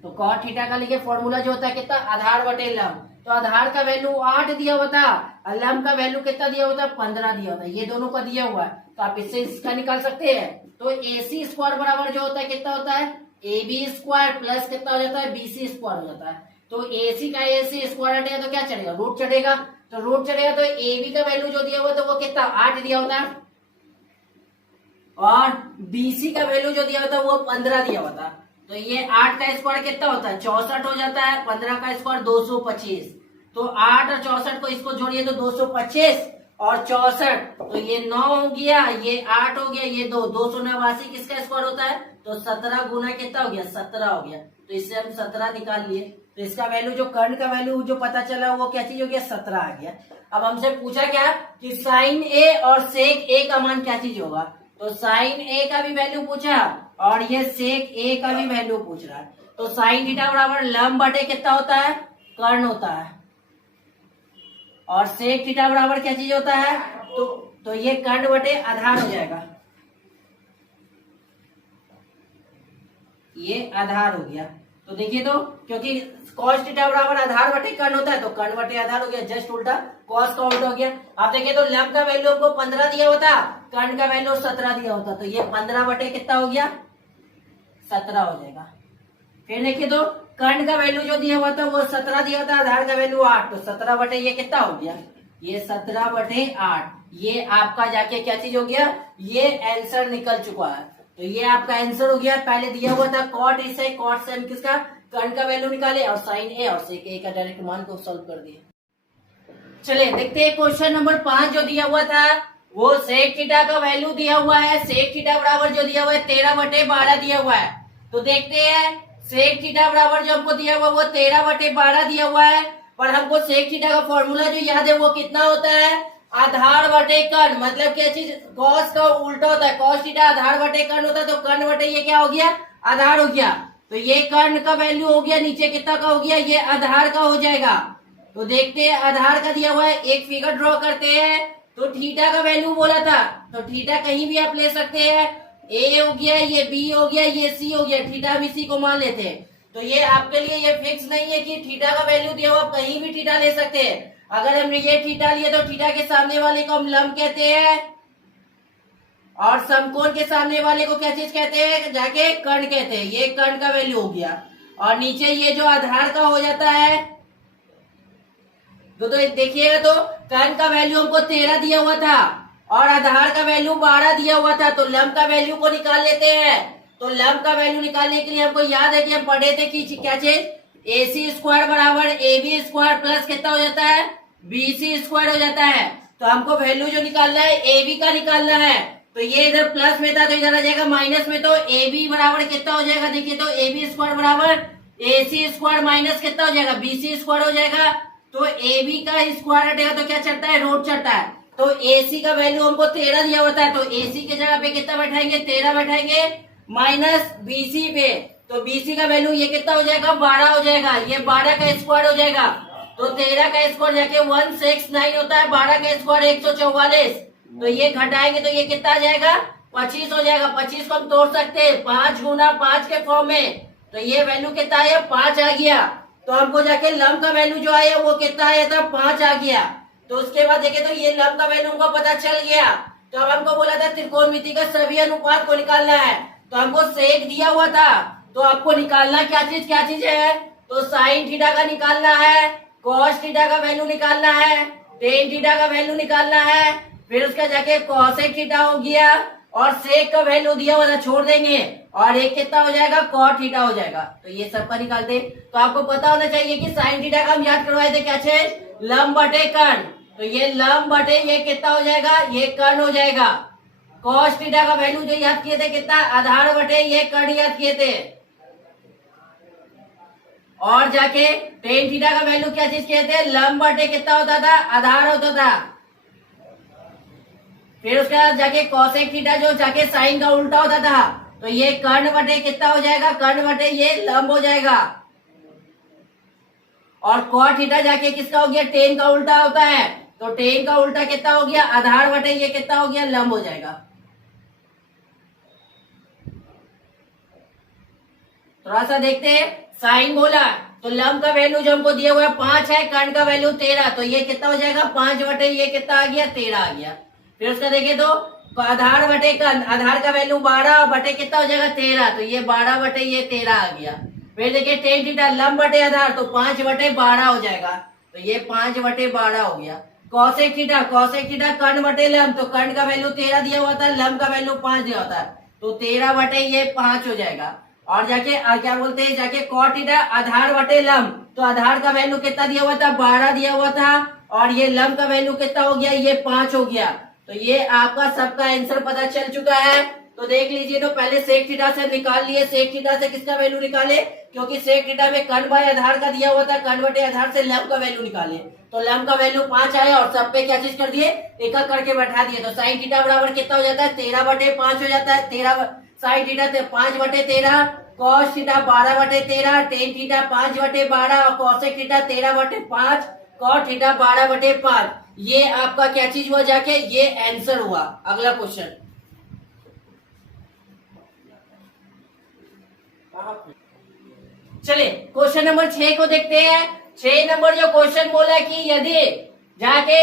तो कॉट थीटा का लिखे फॉर्मूला जो होता है कितना, आधार बटे लंब। तो आधार का वैल्यू 8 दिया होता और लंब का वैल्यू कितना दिया होता है, 15 दिया होता है। ये दोनों का दिया हुआ है, तो आप इससे इसका निकाल सकते हैं। तो AC स्क्वायर बराबर जो होता है कितना होता है, AB स्क्वायर प्लस कितना हो जाता है, BC स्क्वायर हो जाता है। तो AC का AC स्क्वायर हटेगा तो क्या चढ़ेगा, रूट चढ़ेगा। तो रूट चढ़ेगा तो AB का वैल्यू जो दिया हुआ तो वो कितना 8 दिया होता है, और BC का वैल्यू जो दिया होता है वो 15 दिया होता है। तो ये 8 का स्क्वायर कितना होता है, 64 हो जाता है। 15 का स्क्वायर 225। तो 8 और 64 को इसको जोड़िए तो 225 और 64, तो ये 9 हो गया, ये 8 हो गया, ये 289 किसका स्क्वायर होता है, तो 17 गुना कितना हो गया, 17 हो गया। तो इससे हम 17 निकाल लिए। तो इसका वैल्यू जो कर्ण का वैल्यू जो पता चला वो क्या चीज हो गया, 17 आ गया। अब हमसे पूछा क्या कि साइन ए और सेक ए का मान क्या चीज होगा, तो साइन ए का भी वैल्यू पूछा और ये सेक ए का भी वैल्यू पूछ रहा है। तो साइन थीटा बराबर लंब बटे कितना होता है, कर्ण होता है, और सेक थीटा बराबर क्या चीज होता है, तो ये कर्ण बटे आधार हो जाएगा, ये आधार हो गया। तो देखिए तो क्योंकि कॉस थीटा बराबर आधार बटे कर्ण होता है, तो कर्ण बटे आधार हो गया, जस्ट उल्टा कॉस का उल्टा हो गया। आप देखिए तो लंब का वैल्यू हमको 15 दिया होता, कर्ण का वैल्यू 17 दिया होता, तो ये 15 बटे कितना हो गया, 17 हो जाएगा। फिर देखिए तो कर्ण का वैल्यू जो दिया हुआ था वो 17 दिया होता, आधार का वैल्यू 8, तो 17 बटे ये कितना हो गया, ये 17 बटे 8। ये आपका जाके क्या चीज हो गया, ये आंसर निकल चुका है। तो ये आपका आंसर हो गया। पहले दिया हुआ था कॉट इससे, कॉट से हम किसका, कर्ण का वैल्यू निकाले और साइन ए और सेक ए का डायरेक्ट मान को सॉल्व कर दिए। चलिए देखते हैं क्वेश्चन नंबर 5 जो दिया हुआ था, वो सेक थीटा का वैल्यू दिया हुआ है। सेक थीटा बराबर जो दिया हुआ है 13 बटे 12 दिया हुआ है। तो देखते हैं सेक थीटा बराबर जो हमको दिया हुआ वो 13 बटे 12 दिया हुआ है, पर हमको सेक थीटा का फॉर्मूला जो याद है वो कितना होता है, आधार बटे कर्ण। मतलब क्या चीज, कॉस का उल्टा होता है, कॉस थीटा आधार बटे कर्ण होता है, तो कर्ण बटे ये क्या हो गया, आधार हो गया। तो ये कर्ण का वैल्यू हो गया, नीचे कितना का हो गया, ये आधार का हो जाएगा। तो देखते हैं आधार का दिया हुआ है, एक फिगर ड्रॉ करते हैं। तो थीटा का वैल्यू बोला था, तो थीटा कहीं भी आप ले सकते हैं, ए हो गया, ये बी हो गया, ये सी हो गया, थीटा हम इसी को मान लेते हैं। तो ये आपके लिए ये फिक्स नहीं है कि थीटा का वैल्यू दिया हुआ, आप कहीं भी थीटा ले सकते हैं। अगर हमने ये थीटा लिया तो थीटा के सामने वाले को हम लंब कहते हैं, और समकोण के सामने वाले को क्या चीज कहते हैं, जाके कर्ण कहते हैं। ये कर्ण का वैल्यू हो गया, और नीचे ये जो आधार का हो जाता है, तो देखिएगा तो कर्ण का वैल्यू हमको 13 दिया हुआ था और आधार का वैल्यू 12 दिया हुआ था। तो लंब का वैल्यू को निकाल लेते हैं। तो लंब का वैल्यू निकालने के लिए हमको याद है कि हम पढ़े थे कि क्या चीज, AC स्क्वायर बराबर AB स्क्वायर प्लस कितना हो जाता है, BC स्क्वायर हो जाता है। तो हमको वैल्यू जो निकालना है AB का निकालना है। तो ये इधर प्लस में था तो इधर आ जाएगा माइनस में, तो AB बराबर कितना हो जाएगा, देखिए तो AB स्क्वायर बराबर AC स्क्वायर माइनस कितना हो जाएगा, BC स्क्वायर हो जाएगा। तो AB का स्क्वायर हटेगा तो क्या चढ़ता है, रूट चढ़ता है। तो AC का वैल्यू हमको 13 दिया होता है, तो AC की जगह पे कितना बैठाएंगे, 13 बैठाएंगे, माइनस BC पे। तो BC का वैल्यू ये कितना हो जाएगा, 12 हो जाएगा, ये 12 का स्क्वायर हो जाएगा। तो 13 का स्क्वायर जाके 169 होता है, 12 का स्क्वायर 144। तो ये घटाएंगे तो ये कितना आ जाएगा, 25 हो जाएगा। 25 को हम तोड़ सकते हैं 5 गुना 5 के फॉर्म में, तो ये वैल्यू कितना आया, 5 आ गया। तो हमको जाके लंब का वैल्यू जो आया वो कितना आया था, 5 आ गया। तो उसके बाद देखे तो ये लंब का वैल्यू हमको पता चल गया। तो अब हमको बोला था त्रिकोणमिति का सभी अनुपात को निकालना है, तो हमको सेक दिया हुआ था, तो आपको निकालना क्या चीज है, तो साइन थीटा का निकालना है, कॉस थीटा का वैल्यू निकालना है, टेन थीटा का वैल्यू निकालना है, फिर उसका जाके कॉसेक थीटा हो गया, और सेक का वैल्यू दिया हुआ था छोड़ देंगे और एक कितना हो जाएगा कॉट थीटा हो जाएगा। तो ये सबका निकालते। तो आपको पता होना चाहिए कि साइन थीटा का हम याद करवाए थे क्या चीज, लंब बटे कर्ण। तो ये लंब बटे ये कितना हो जाएगा, ये कर्ण हो जाएगा। कॉस थीटा का वैल्यू जो याद किए थे कितना, आधार बटे ये कर्ण याद किए थे। और जाके टेन थीटा का वैल्यू क्या चीज किए थे, लंब बटे कितना होता था, आधार होता था। फिर उसके बाद जाके कॉसेक थीटा जो जाके साइन का उल्टा होता था। तो ये कर्ण बटे कितना हो जाएगा, कर्ण बटे ये लंब हो जाएगा। और कॉट थीटा जाके किसका हो गया, टेन का उल्टा होता है। तो टेन का उल्टा कितना हो गया, आधार बटे ये कितना हो गया, लंब हो जाएगा। थोड़ा सा देखते हैं, साइन बोला तो लंब का वैल्यू जो हमको दिया हुआ है 5 है, कर्ण का वैल्यू 13। तो ये कितना हो जाएगा, 5 बटे ये कितना आ गया, 13 आ गया। फिर उसका देखें तो आधार बटे कर्ण, आधार का वैल्यू 12 बटे कितना हो जाएगा, 13। तो ये 12 बटे ये 13 आ गया। फिर देखिए टेन थीटा लंब बटे आधार, तो 5 बटे 12 हो जाएगा। तो ये 5 बटे 12 हो गया। कॉसेक थीटा, कॉसेक थीटा कर्ण बटे लंब, तो कर्ण का वैल्यू 13 दिया हुआ था, लंब का वैल्यू 5 दिया होता है। तो 13 बटे ये 5 हो जाएगा। और जाके क्या बोलते हैं, जाके कॉट थीटा आधार बटे लंब, तो आधार का वैल्यू कितना दिया हुआ था, 12 दिया हुआ था। और ये लंब का वैल्यू कितना हो गया, ये 5 हो गया। तो ये आपका सबका आंसर पता चल चुका है। तो देख लीजिए, तो पहले सेक थीटा से निकाल लिए, सेक थीटा से किसका वैल्यू निकाले, क्योंकि सेक थीटा में कर्ण बाय आधार का दिया हुआ था, कर्ण बटे आधार से लंब का वैल्यू निकाले। तो लंब का वैल्यू 5 आया और सब पे क्या चीज कर दिए, एक एक करके बैठा दिए। तो साइन थीटा बराबर कितना हो जाता है, 13 बटे 5 हो जाता है। 13 साइन थीटा 5 बटे 13, कॉस थीटा 12 बटे 13, टेन थीटा 5 बटे 12 और कॉसेक थीटा 13 बटे 5, कॉट थीटा 12 बटे 5। ये आपका क्या चीज हुआ, जाके ये आंसर हुआ। अगला क्वेश्चन, चलिए क्वेश्चन नंबर 6 को देखते हैं। 6 नंबर जो क्वेश्चन बोला है कि यदि जाके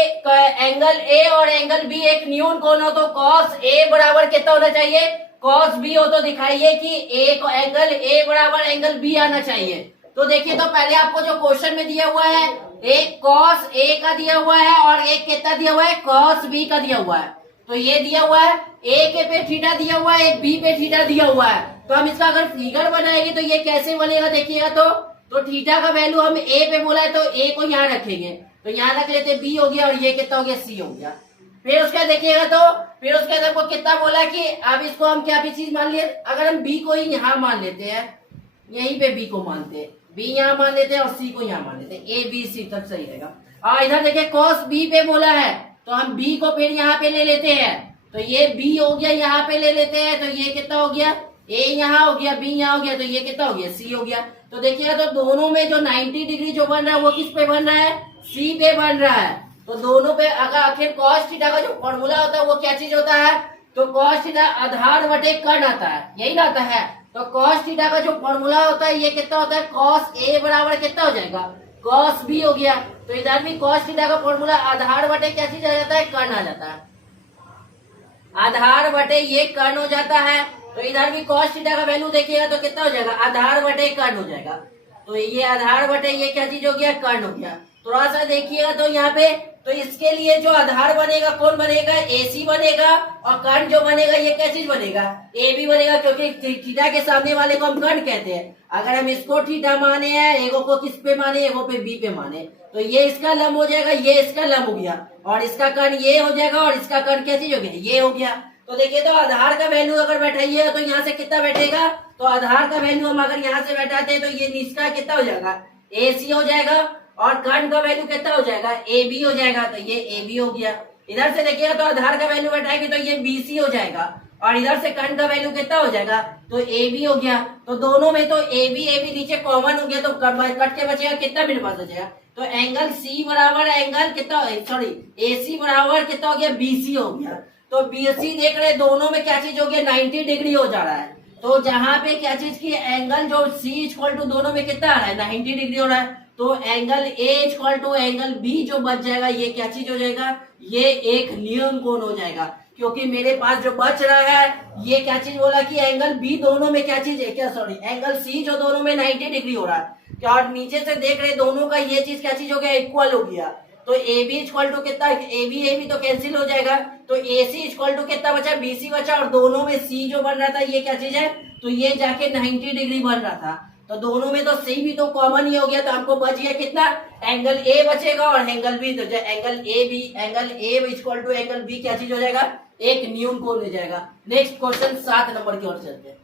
एंगल ए और एंगल बी एक न्यून कोण हो तो कॉस ए बराबर कितना होना चाहिए, कॉस बी हो। तो दिखाइए कि एंगल ए बराबर एंगल बी आना चाहिए। तो देखिए, तो पहले आपको जो क्वेश्चन में दिया हुआ है, एक कॉस ए का दिया हुआ है और एक कितना दिया हुआ है, कॉस बी का दिया हुआ है। तो ये दिया हुआ है, ए के पे थीटा दिया हुआ है, एक बी पे थीटा दिया हुआ है। तो हम इसका अगर फिगर बनाएंगे तो ये कैसे बनेगा, देखिएगा। तो थीटा का वैल्यू हम ए पे बोला है, तो ए को यहाँ रखेंगे। तो यहाँ रख लेते, बी हो गया और ये कितना हो गया, सी हो गया। फिर उसका देखिएगा, तो फिर उसके अंदर को कितना बोला कि अब इसको हम क्या भी चीज मान लिए, अगर हम बी को ही यहाँ मान लेते हैं, यहीं पे बी को मानते हैं, बी यहाँ मान लेते हैं और सी को यहाँ मान लेते हैं, ए बी सी तक सही रहेगा। और इधर देखिए कॉस बी पे बोला है, तो हम बी को फिर यहाँ पे ले लेते हैं। तो ये बी हो गया, यहाँ पे ले लेते हैं। तो ये कितना हो गया, ए यहाँ हो गया, बी यहाँ हो गया, तो ये कितना हो गया, सी हो गया। तो देखिएगा, तो दोनों में जो 90 डिग्री जो बन रहा है वो किस पे बन रहा है, सी पे बन रहा है। तो दोनों पे अगर आखिर कॉस थीटा का जो फॉर्मूला होता है वो क्या चीज होता है, तो कॉस थीटा आधार बटे कर्ण आता है, यही ना आता है। तो कॉस थीटा का जो फॉर्मूला होता है ये कितना होता है, कॉस ए बराबर कितना हो जाएगा, कॉस बी हो गया। तो इधर भी कॉस थीटा का फॉर्मूला आधार बटे क्या चीज आ जाता है, कर्ण आ जाता है। आधार बटे ये कर्ण हो जाता है। तो इधर भी कॉस थीटा का वैल्यू देखिएगा तो कितना हो जाएगा, आधार बटे कर्ण हो जाएगा। तो ये आधार बटे ये क्या चीज हो गया, कर्ण हो गया। थोड़ा सा देखिएगा, तो यहाँ पे तो इसके लिए जो आधार बनेगा कौन बनेगा, AC बनेगा। और कर्ण जो बनेगा ये क्या चीज बनेगा, AB बनेगा, क्योंकि थीटा के सामने वाले को हम कर्ण कहते हैं। अगर हम इसको थीटा माने हैं, एगो को किस पे माने, एगो पे B पे माने, तो ये इसका लंब हो जाएगा, ये इसका लंब हो गया, और इसका कर्ण ये हो जाएगा, और इसका कर्ण क्या चीज हो गया, ये हो गया। तो देखिए, तो आधार का वैल्यू अगर बैठाइएगा तो यहाँ से कितना बैठेगा, तो आधार का वैल्यू हम अगर यहाँ से बैठाते हैं तो ये इसका कितना हो जाएगा, AC हो जाएगा। और कर्ण का वैल्यू कितना हो जाएगा, AB हो जाएगा। तो ये AB हो गया। इधर से देखिएगा, तो आधार का वैल्यू बैठाएंगे तो ये BC हो जाएगा। और इधर से कर्ण का वैल्यू कितना हो जाएगा, तो AB हो गया। तो दोनों में तो AB नीचे कॉमन हो गया, तो कट के बचेगा कितना, मेरे पास बचेगा। तो एंगल C बराबर एंगल कितना, सॉरी AC बराबर कितना हो गया, BC हो गया। तो BC देख रहे दोनों में क्या चीज हो गया, 90 डिग्री हो जा रहा है। तो जहां पे क्या चीज की एंगल जो C इक्वल टू दोनों में कितना आ रहा है, 90 डिग्री हो रहा है। तो angle A equal to angle B जो बच जाएगा, ये क्या चीज हो जाएगा, ये एक न्यून कोण हो जाएगा। क्योंकि मेरे पास जो बच रहा है ये क्या चीज बोला कि एंगल B दोनों में क्या चीज है, क्या सॉरी एंगल C जो दोनों में 90 डिग्री हो रहा है। और नीचे से देख रहे दोनों का ये चीज क्या चीज हो गया, इक्वल हो गया। तो ए बी इक्वल टू कितना, ए बी तो कैंसिल हो जाएगा, तो ए सी इक्वल टू कितना बचा, बी सी बचा, और दोनों में सी जो बन रहा था ये क्या चीज है, तो ये जाके 90 डिग्री बन रहा था, तो दोनों में तो सी भी तो कॉमन ही हो गया, तो आपको बच गया कितना, एंगल ए बचेगा और एंगल बी, तो angle A equal to angle B क्या चीज हो जाएगा, एक न्यून कोण हो जाएगा। नेक्स्ट क्वेश्चन 7 नंबर की ओर चलते हैं।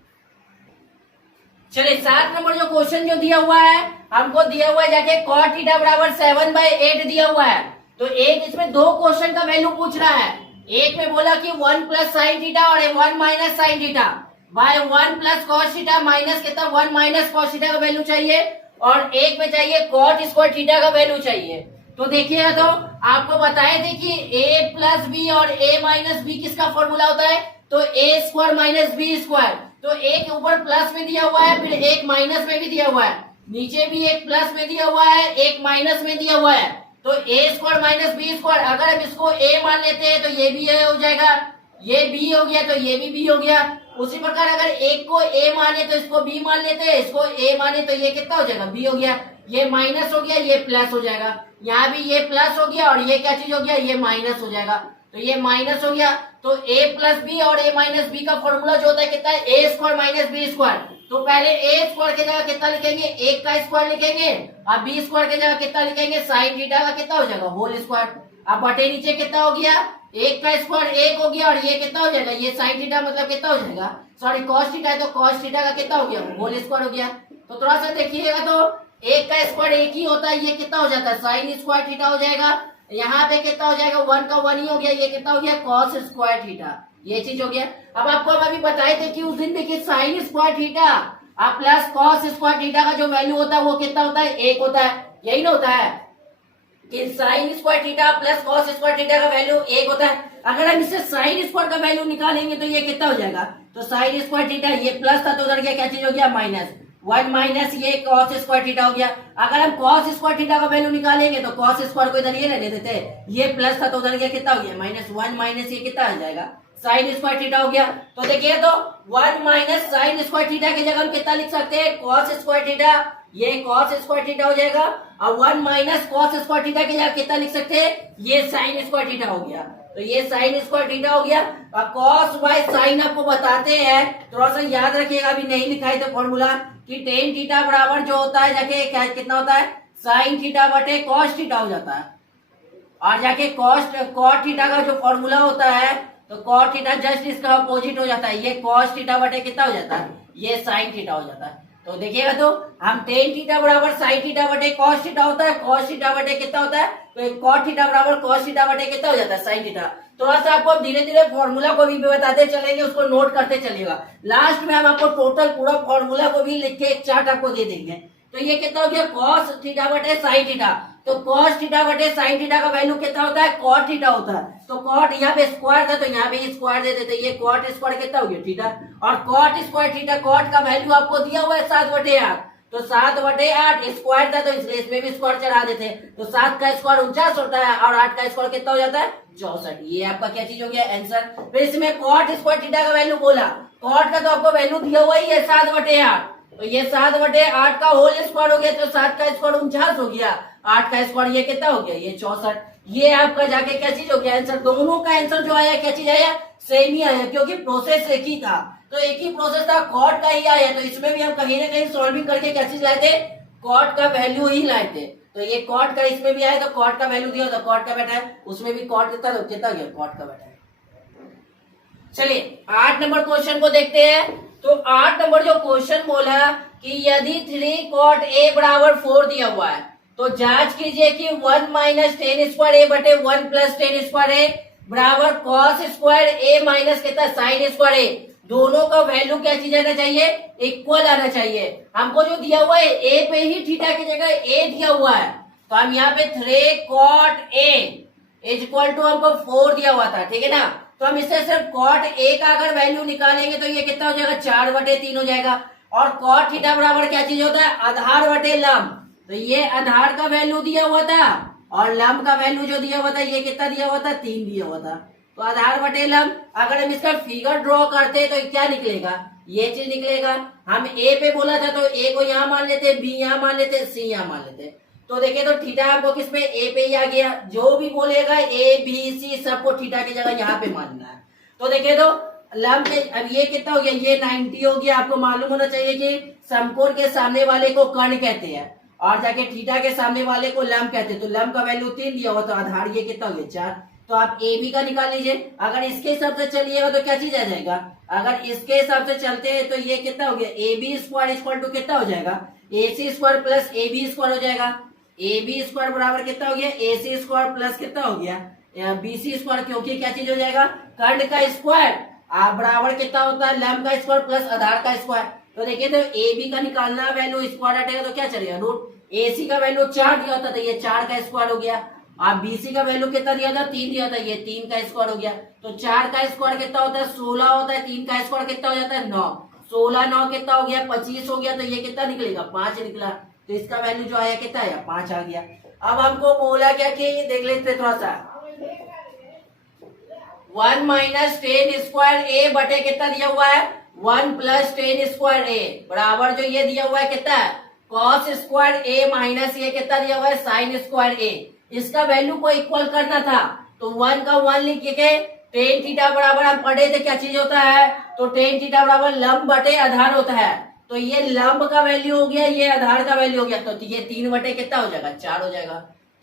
चलिए 7 नंबर जो क्वेश्चन जो दिया हुआ है, हमको दिया हुआ है जाके cot थीटा बराबर 7/8 दिया हुआ है, तो एक इसमें दो क्वेश्चन का वैल्यू पूछ रहा है, एक में बोला कि 1 प्लस साइन थीटा और 1 minus sine theta by 1 plus cos theta minus कितना 1 माइनस कॉस थीटा का वैल्यू चाहिए, और एक में चाहिए कॉट स्क्वायर थीटा का वैल्यू चाहिए। तो देखिएगा तो आपको बताए थे कि a प्लस बी और a माइनस बी किसका फॉर्मूला होता है, तो ए स्क्वायर माइनस बी स्क्वायर, तो एक ऊपर प्लस में दिया हुआ है, फिर एक माइनस में भी दिया हुआ है, नीचे भी एक प्लस में दिया हुआ है, एक माइनस में दिया हुआ है, तो ए स्क्वायर माइनस बी स्क्वायर, अगर हम इसको a मान लेते हैं तो ये भी a हो जाएगा, ये b हो गया तो ये भी b हो गया। उसी प्रकार अगर एक को a माने तो इसको b मान लेते हैं, इसको a माने तो ये कितना हो जाएगा, b हो गया, ये माइनस हो गया, ये प्लस हो जाएगा, यहाँ भी ये प्लस हो गया और ये क्या चीज हो गया, ये माइनस हो जाएगा, तो ये माइनस हो गया, तो a प्लस बी और a माइनस बी का फॉर्मूला जो होता है कितना है, ए स्क्वायर माइनस बी स्क्वायर, तो पहले ए स्क्वायर की जगह कितना लिखेंगे, एक का स्क्वायर लिखेंगे, और बी स्क्वायर की जगह कितना लिखेंगे, साइन थीटा का कितना हो जाएगा, होल स्क्वायर, अब बटे नीचे कितना हो गया, एक का स्क्वायर एक हो गया, और ये कितना हो जाएगा, ये साइन थीटा मतलब कितना हो जाएगा, सॉरी कॉस थीटा है तो कॉस थीटा का कितना हो गया, होल स्क्वायर हो गया। तो थोड़ा सा देखिएगा तो एक का स्क्वायर एक ही होता है, ये कितना हो जाता है, साइन स्क्वायर थीटा हो जाएगा, यहाँ पे कितना हो जाएगा, 1 का 1 ही हो गया, ये कितना हो गया, कॉस स्क्वायर थीटा, ये चीज हो गया। अब आपको हम अभी बताए थे कि उस दिन देखिए साइन स्क्वायर थीटा अब प्लस कॉस स्क्वायर थीटा का जो वैल्यू होता है वो कितना होता है, एक होता है, यही ना होता है कि sine square theta plus cos square theta का वैल्यू एक होता है। अगर हम इससे साइन स्क्वायर का वैल्यू निकालेंगे तो ये कितना हो जाएगा, तो साइन स्क्वायर थीटा ये प्लस था तो उधर गया क्या चीज हो गया, माइनस, 1 माइनस ये कॉस स्क्वायर थीटा हो गया। अगर हम कॉस स्क्वायर थीटा का वैल्यू निकालेंगे तो कॉस स्क्वायर को इधर ये ले देते, ये प्लस था तो उधर गया कितना हो गया, माइनस, 1 माइनस ये कितना आ जाएगा, साइन स्क्वायर थीटा हो गया। तो देखिए तो 1 माइनस साइन स्क्वायर थीटा की जगह हम कितना लिख सकते हैं, कॉस स्क्वायर थीटा, ये कॉस स्क्वायर थीटा हो जाएगा, और 1 माइनस कॉस स्क्वायर थीटा की जगह कितना लिख सकते हैं, ये साइन स्क्वायर थीटा हो गया, तो ये साइन स्क्वायर थीटा हो गया। और कॉस बाय साइन आपको बताते हैं, थोड़ा सा याद रखिएगा, अभी नहीं लिखा है तो फॉर्मूला कि टेन थीटा बराबर जो होता है जाके क्या कितना होता है, साइन थीटा बटे कॉस थीटा हो जाता है, और जाके कॉट थीटा का जो फॉर्मूला होता है तो कॉट थीटा जस्ट इसका अपोजिट हो जाता है, ये कॉस थीटा बटे कितना हो जाता है, ये साइन थीटा हो जाता है। तो देखिएगा तो हम टेन थीटा बराबर साइन थीटा बटे कॉस थीटा होता है, कॉस थीटा बटे कितना होता है, तो कॉट थीटा बराबर कॉस थीटा बटे कितना हो जाता है, साइन थीटा। थोड़ा सा आपको धीरे धीरे फॉर्मूला को भी बताते चलेंगे, उसको नोट करते चलिएगा, लास्ट में हम आपको टोटल पूरा फॉर्मूला को भी लिख के एक चार्ट आपको दे देंगे। तो ये कितना हो गया, कॉस थीटा बटे साइन थीटा, तो कॉस थीटा बटे साइन थीटा का वैल्यू कितना होता है, कॉट थीटा होता है, तो कॉट यहाँ पे स्क्वायर था तो यहाँ पे स्क्वायर दे देते, ये कॉट स्क्वायर कितना हो गया थीटा, और कॉट स्क्वायर थीटा, कॉट का वैल्यू आपको दिया हुआ है 7/8, तो 7/8 स्क्वायर था तो इसलिए इसमें भी स्क्वायर चढ़ा देते, तो 7 का स्क्वायर 49 होता है और 8 का स्क्वायर कितना हो जाता है, 64। ये आपका क्या चीज हो गया, आंसर। फिर इसमें कॉट स्क्वायर थीटा का वैल्यू बोला, कॉट का तो आपको वैल्यू दिया हुआ ही है 7/8, तो ये 7/8 का होल स्क्वायर हो गया, तो 7 का स्क्वायर 49 हो गया, 8 का स्क्वायर ये कितना हो गया, ये 64। ये आपका जाके क्या चीज हो गया, आंसर। दोनों का आंसर जो आया क्या चीज आया, सेम ही आया, क्योंकि प्रोसेस एक ही था, तो एक ही प्रोसेस था, कॉट का ही आया, तो इसमें भी हम कहीं ना कहीं सॉल्विंग करके क्या चीज लाए थे, कॉट का वैल्यू ही लाए थे। तो ये कॉट का इसमें भी आया, तो कॉट का वैल्यू दिया, तो कॉट का बेटा है, उसमें भी कॉट कितना गया, कॉट का बेटा है। चलिए 8 नंबर क्वेश्चन को देखते हैं। तो 8 नंबर जो क्वेश्चन बोला कि यदि 3 cot a बराबर 4 दिया हुआ है तो जांच कीजिए कि 1 माइनस टेन स्क्वायर ए बटे 1 प्लस टेन स्क्वायर ए बराबर कॉस स्क्वायर ए माइनस कितना साइन स्क्वायर ए, दोनों का वैल्यू क्या चीज आना चाहिए, इक्वल आना चाहिए। हमको जो दिया हुआ है ए पे ही थीटा की जगह ए दिया हुआ है, तो हम यहाँ पे 3 cot a is equal to हमको 4 दिया हुआ था, ठीक है ना, तो हम इससे सिर्फ cot a का अगर वैल्यू निकालेंगे तो ये कितना हो जाएगा, 4/3 हो जाएगा। और cot थीटा बराबर क्या चीज होता है, आधार बटे लंब, तो ये आधार का वैल्यू दिया हुआ था और लंब का वैल्यू जो दिया हुआ था ये कितना दिया हुआ था, 3 दिया हुआ था, तो आधार बटे लंब। अगर हम इसका फिगर ड्रॉ करते तो क्या निकलेगा, ये चीज निकलेगा। हम ए पे बोला था तो ए को यहाँ मान लेते, बी यहाँ मान लेते, सी यहाँ मान लेते, तो देखिए तो थीटा आपको किस पे, ए पे ही आ गया। जो भी बोलेगा ए बी सी सबको थीटा की जगह यहाँ पे मानना है। तो देखिए तो लंब में अब ये कितना हो गया, ये 90 हो गया। आपको मालूम होना चाहिए कि समकोण के सामने वाले को कर्ण कहते हैं और जाके थीटा के सामने वाले को लंब कहते हैं। तो लंब का वैल्यू 3 दिया हुआ, तो आधार ये कितना हो गया 4। तो आप ए बी का निकाल लीजिए। अगर इसके हिसाब से चलिएगा तो क्या चीज आ जाएगा, अगर इसके हिसाब से चलते हैं तो ये कितना हो गया, A B square equal to कितना हो जाएगा, A C square plus A B square हो जाएगा। ए बी स्क्वायर बराबर कितना हो गया, ए सी स्क्वायर प्लस कितना हो गया, बी सी स्क्वायर, क्योंकि क्या चीज हो जाएगा, कर्ण का स्क्वायर बराबर कितना होता है, लंब का स्क्वायर प्लस आधार का स्क्वायर। तो देखिए तो ए बी का निकालना वैल्यू स्क्वायर हटेगा तो क्या चलेगा, रूट। ए सी का वैल्यू 4 दिया होता, तो ये 4 का स्क्वायर हो गया। और बीसी का वैल्यू कितना दिया था, 3 दिया था, ये 3 का स्क्वायर हो गया। तो 4 का स्क्वायर कितना होता है, 16 होता है। 3 का स्क्वायर कितना हो जाता है, 9। 16 9 कितना हो गया, 25 हो गया। तो ये कितना निकलेगा, 5 निकला। तो इसका वैल्यू जो आया कितना आया, 5 आ गया। अब हमको बोला क्या कि ये देख लेते थोड़ा सा, 1 माइनस 10 स्क्वायर ए बटे कितना दिया हुआ है, 1 प्लस 10 स्क्वायर ए बराबर जो ये दिया हुआ है कितना है, कॉस स्क्वायर ए माइनस ये कितना दिया हुआ है, साइन स्क्वायर ए। इसका वैल्यू को इक्वल करना था तो 1 का 1 लिख के टेन थीटा बराबर हम पढ़े थे क्या चीज होता है, तो टेन थीटा बराबर लंब बटे आधार होता है। तो ये लंब का वैल्यू हो गया, ये आधार का वैल्यू हो गया। तो ये 3 बटे कितना हो जाएगा, 4 हो जाएगा।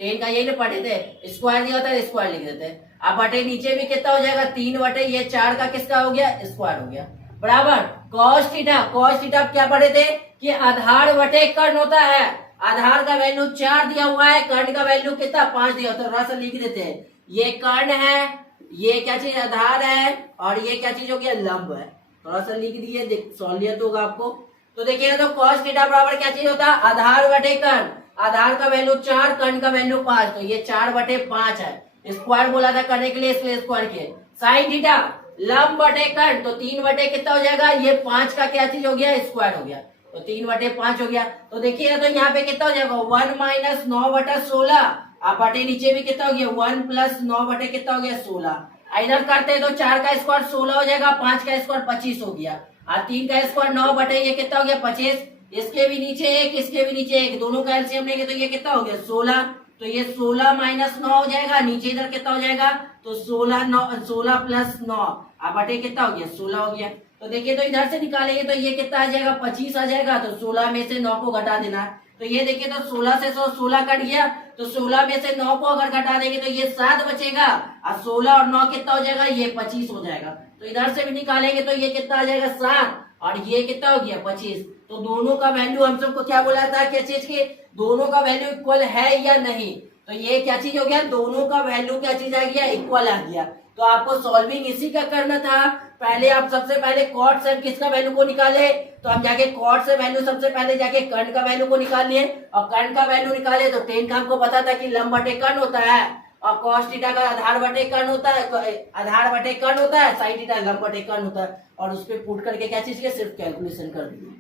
टेन का यही ना पढ़े थे, स्क्वायर दिया होता है स्क्वायर लिख देते। अब बटे नीचे भी कितना हो जाएगा, 3 बटे ये 4 का किसका हो गया, स्क्वायर हो गया बराबर कॉस थीटा। कॉस थीटा क्या पढ़े थे कि आधार बटे कर्ण होता है। आधार का वैल्यू 4 दिया हुआ है, कर्ण का वैल्यू कितना 5 दिया होता है। थोड़ा सा लिख देते हैं, ये कर्ण है, ये क्या चीज आधार है, और ये क्या चीज हो गया, लंब है। थोड़ा सा लिख दिए, सॉलियत होगा आपको। तो देखिएगा तो कॉस थीटा बराबर क्या चीज होता है, आधार बटे कर्ण। आधार का वैल्यू 4, कर्ण का वैल्यू 5, तो ये 4 बटे 5 है। स्क्वायर बोला था करने के लिए, इसलिए स्क्वायर किए। साइन थीटा लंब बटे कर्ण, तो 3 बटे कितना हो जाएगा, ये 5 का क्या चीज हो गया, स्क्वायर हो गया। तो 3 बटे 5 हो गया। तो देखिएगा तो यहाँ पे कितना हो जाएगा, 1 माइनस 9 बटा 16। आप बटे नीचे भी कितना हो गया, 1 प्लस 9 बटे कितना हो गया, 16। इधर करते हैं तो 4 का स्क्वायर 16 हो जाएगा, 5 का स्क्वायर 25 हो गया, और 3 का स्क्वायर 9 बटे ये कितना हो गया, 25। इसके भी नीचे एक, इसके भी नीचे एक, दोनों का एलसीएम लेंगे तो ये कितना हो गया, 16। तो ये 16 माइनस 9 हो जाएगा, नीचे इधर कितना हो जाएगा, तो 16 प्लस 9 अब बटे कितना हो गया, 16 हो गया। तो देखिए तो इधर से निकालेंगे तो ये कितना आ जाएगा, 25 आ जाएगा। तो 16 में से 9 को घटा देना है। तो ये देखिए तो 16 से 16 कट गया, तो 16 में से 9 को अगर घटा देंगे तो ये 7 बचेगा, और 16 और 9 कितना हो जाएगा, ये 25 हो जाएगा। तो इधर से भी निकालेंगे तो ये कितना आ जाएगा, 7, और ये कितना हो गया, 25। तो दोनों का वैल्यू हम सबको क्या बोला था, क्या चीज के, दोनों का वैल्यू इक्वल है या नहीं। तो ये क्या चीज हो गया, दोनों का वैल्यू क्या चीज आ गया, इक्वल आ गया। तो आपको सॉल्विंग इसी का करना था। पहले आप सबसे पहले कॉट से किसका वैल्यू को निकाले, तो हम जाके कॉट से वैल्यू सबसे पहले जाके कर्ण का वैल्यू को निकाल लिए, और कर्ण का वैल्यू निकाले तो टेन का हमको पता था कि लंब बटे कर्ण होता है, और कॉस थीटा का आधार बटे कर्ण होता है, आधार बटे कर्ण होता है, साइन थीटा लंब बटे कर्ण होता है। और उस पर पुट करके क्या चीज के सिर्फ कैलकुलेशन कर दिए।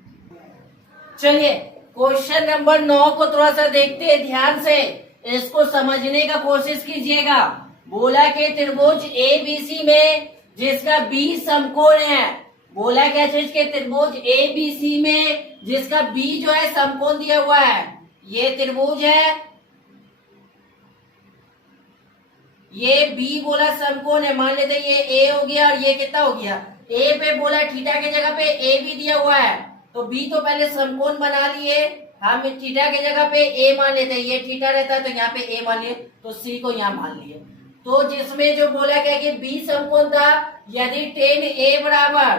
चलिए क्वेश्चन नंबर 9 को थोड़ा सा देखते हैं ध्यान से, इसको समझने का कोशिश कीजिएगा। बोला कि त्रिभुज एबीसी में जिसका बी समकोण है, बोला क्या चीज के, त्रिभुज एबीसी में जिसका बी जो है समकोण दिया हुआ है, ये त्रिभुज है, ये बी बोला समकोण है, मान लेते ये ए हो गया और ये कितना हो गया, ए पे बोला थीटा की जगह पे ए भी दिया हुआ है, तो बी तो पहले समकोण बना लिए, हम थीटा की जगह पे ए मान लेते हैं, ये थीटा रहता है तो यहाँ पे ए मान लिए, तो सी को यहाँ मान लिए। तो जिसमें जो बोला गया कि बी समकोण था, यदि टेन ए बराबर,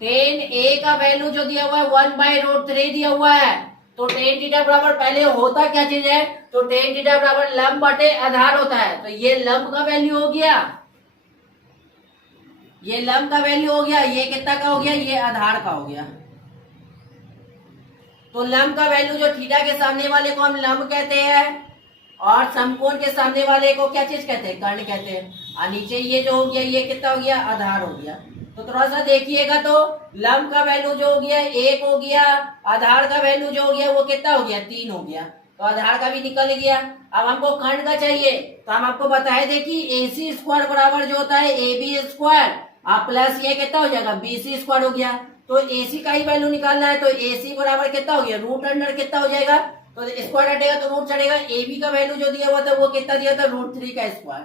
टेन ए का वैल्यू जो दिया हुआ है 1/√3 दिया हुआ है, तो टेन थीटा बराबर पहले होता क्या चीज है, तो टेन थीटा बराबर लंब बटे आधार होता है। तो ये लंब का वैल्यू हो गया, ये लंब का वैल्यू हो गया, ये कितना का हो गया, ये आधार का हो गया। तो लंब का वैल्यू जो थीटा के सामने वाले को हम लंब कहते हैं, और समकोण के सामने वाले को क्या चीज कहते हैं, कर्ण कहते हैं। और नीचे ये जो हो गया, ये कितना हो गया, आधार हो गया। तो थोड़ा सा देखिएगा तो लंब का वैल्यू जो हो गया 1 हो गया, आधार का वैल्यू जो हो गया वो कितना हो गया, 3 हो गया, तो आधार का भी निकल गया। अब हमको कर्ण का चाहिए, तो हम आपको बताए थे कि AC स्क्वायर बराबर जो होता है AB स्क्वायर, आप प्लस ये कितना हो जाएगा, BC स्क्वायर हो गया। तो AC का ही वैल्यू निकालना है, तो AC बराबर कितना हो गया, रूट अंडर कितना हो जाएगा, तो स्क्वायर हटेगा तो रूट चढ़ेगा। ए बी का वैल्यू जो दिया हुआ था वो कितना दिया था, √3 का स्क्वायर।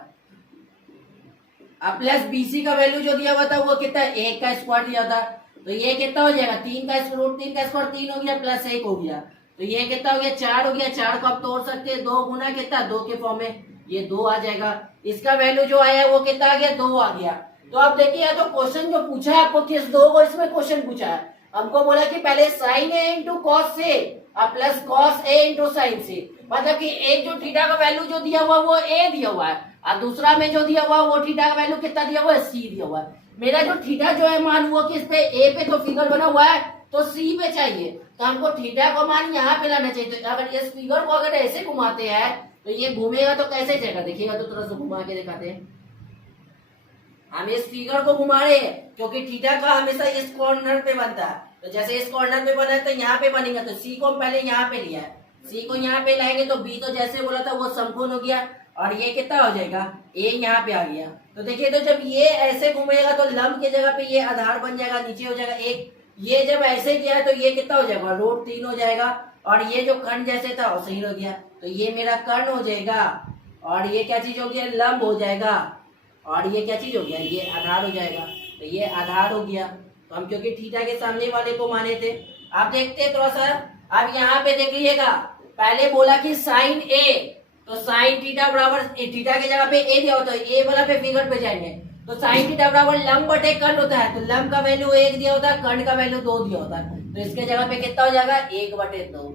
अब प्लस बीसी का वैल्यू जो दिया हुआ था वो कितना, 1 का स्क्वायर दिया था। तो ये कितना हो जाएगा, 3 का √3 का स्क्वायर 3 हो गया प्लस 1 हो गया, तो ये कितना हो गया, 4 हो गया। 4 को आप तोड़ सकते हैं, 2 गुना कितना, 2 के फॉर्म में, ये 2 आ जाएगा। इसका वैल्यू जो आया वो कितना आ गया, 2 आ गया। तो आप देखिए तो क्वेश्चन जो पूछा है आपको किस 2 को इसमें क्वेश्चन पूछा है, हमको बोला कि पहले साइन ए इंटू कॉस से और plus cos A into sine से, मतलब कि एक जो थीटा का वैल्यू जो दिया हुआ वो ए दिया हुआ है और दूसरा में जो दिया हुआ वो थीटा का वैल्यू कितना दिया हुआ है, सी दिया हुआ है। मेरा जो थीटा जो है मान हुआ किस पे, ए पे तो फिगर बना हुआ है तो सी पे चाहिए, तो हमको थीटा को मान यहाँ पे लाना चाहिए। तो अगर इस फिगर को अगर ऐसे घुमाते हैं तो ये घूमेगा तो कैसे जाएगा, देखिएगा तो थोड़ा सा घुमा के दिखाते हैं। हम इस फिगर को घुमा रहे हैं क्योंकि थीटा का हमेशा इस कॉर्नर पे बनता है, तो जैसे इस कॉर्नर पे बना है तो यहाँ पे बनेगा। तो सी को हम पहले यहाँ पे लिया है, सी को यहाँ पे लाएंगे तो बी तो जैसे बोला था वो समकोण हो गया और ये कितना हो जाएगा, ए यहाँ पे आ गया। तो देखिए तो जब ये ऐसे घूमेगा तो लंब के जगह पे ये आधार बन जाएगा, नीचे हो जाएगा एक। ये जब ऐसे किया है तो ये कितना हो जाएगा, √3 हो जाएगा और ये जो कर्ण जैसे था वैसे ही हो गया, तो ये मेरा कर्ण हो जाएगा और ये क्या चीज हो गया, लंब हो जाएगा और ये क्या चीज हो गया, ये आधार हो जाएगा। तो ये आधार हो गया। तो हम क्योंकि थीटा के सामने वाले को माने थे। आप देखते हैं थोड़ा सा, अब यहाँ पे देखिएगा पहले बोला कि साइन ए, तो साइन थीटा बराबर थीटा की जगह पे ए दिया होता है, ए वाला पे फिगर पे जाएंगे तो साइन थीटा बराबर लंब बटे कर्ण होता है, तो लंब का वैल्यू 1 दिया होता है, कर्ण का वैल्यू 2 दिया होता है, तो इसके जगह पे कितना हो जाएगा, 1/2।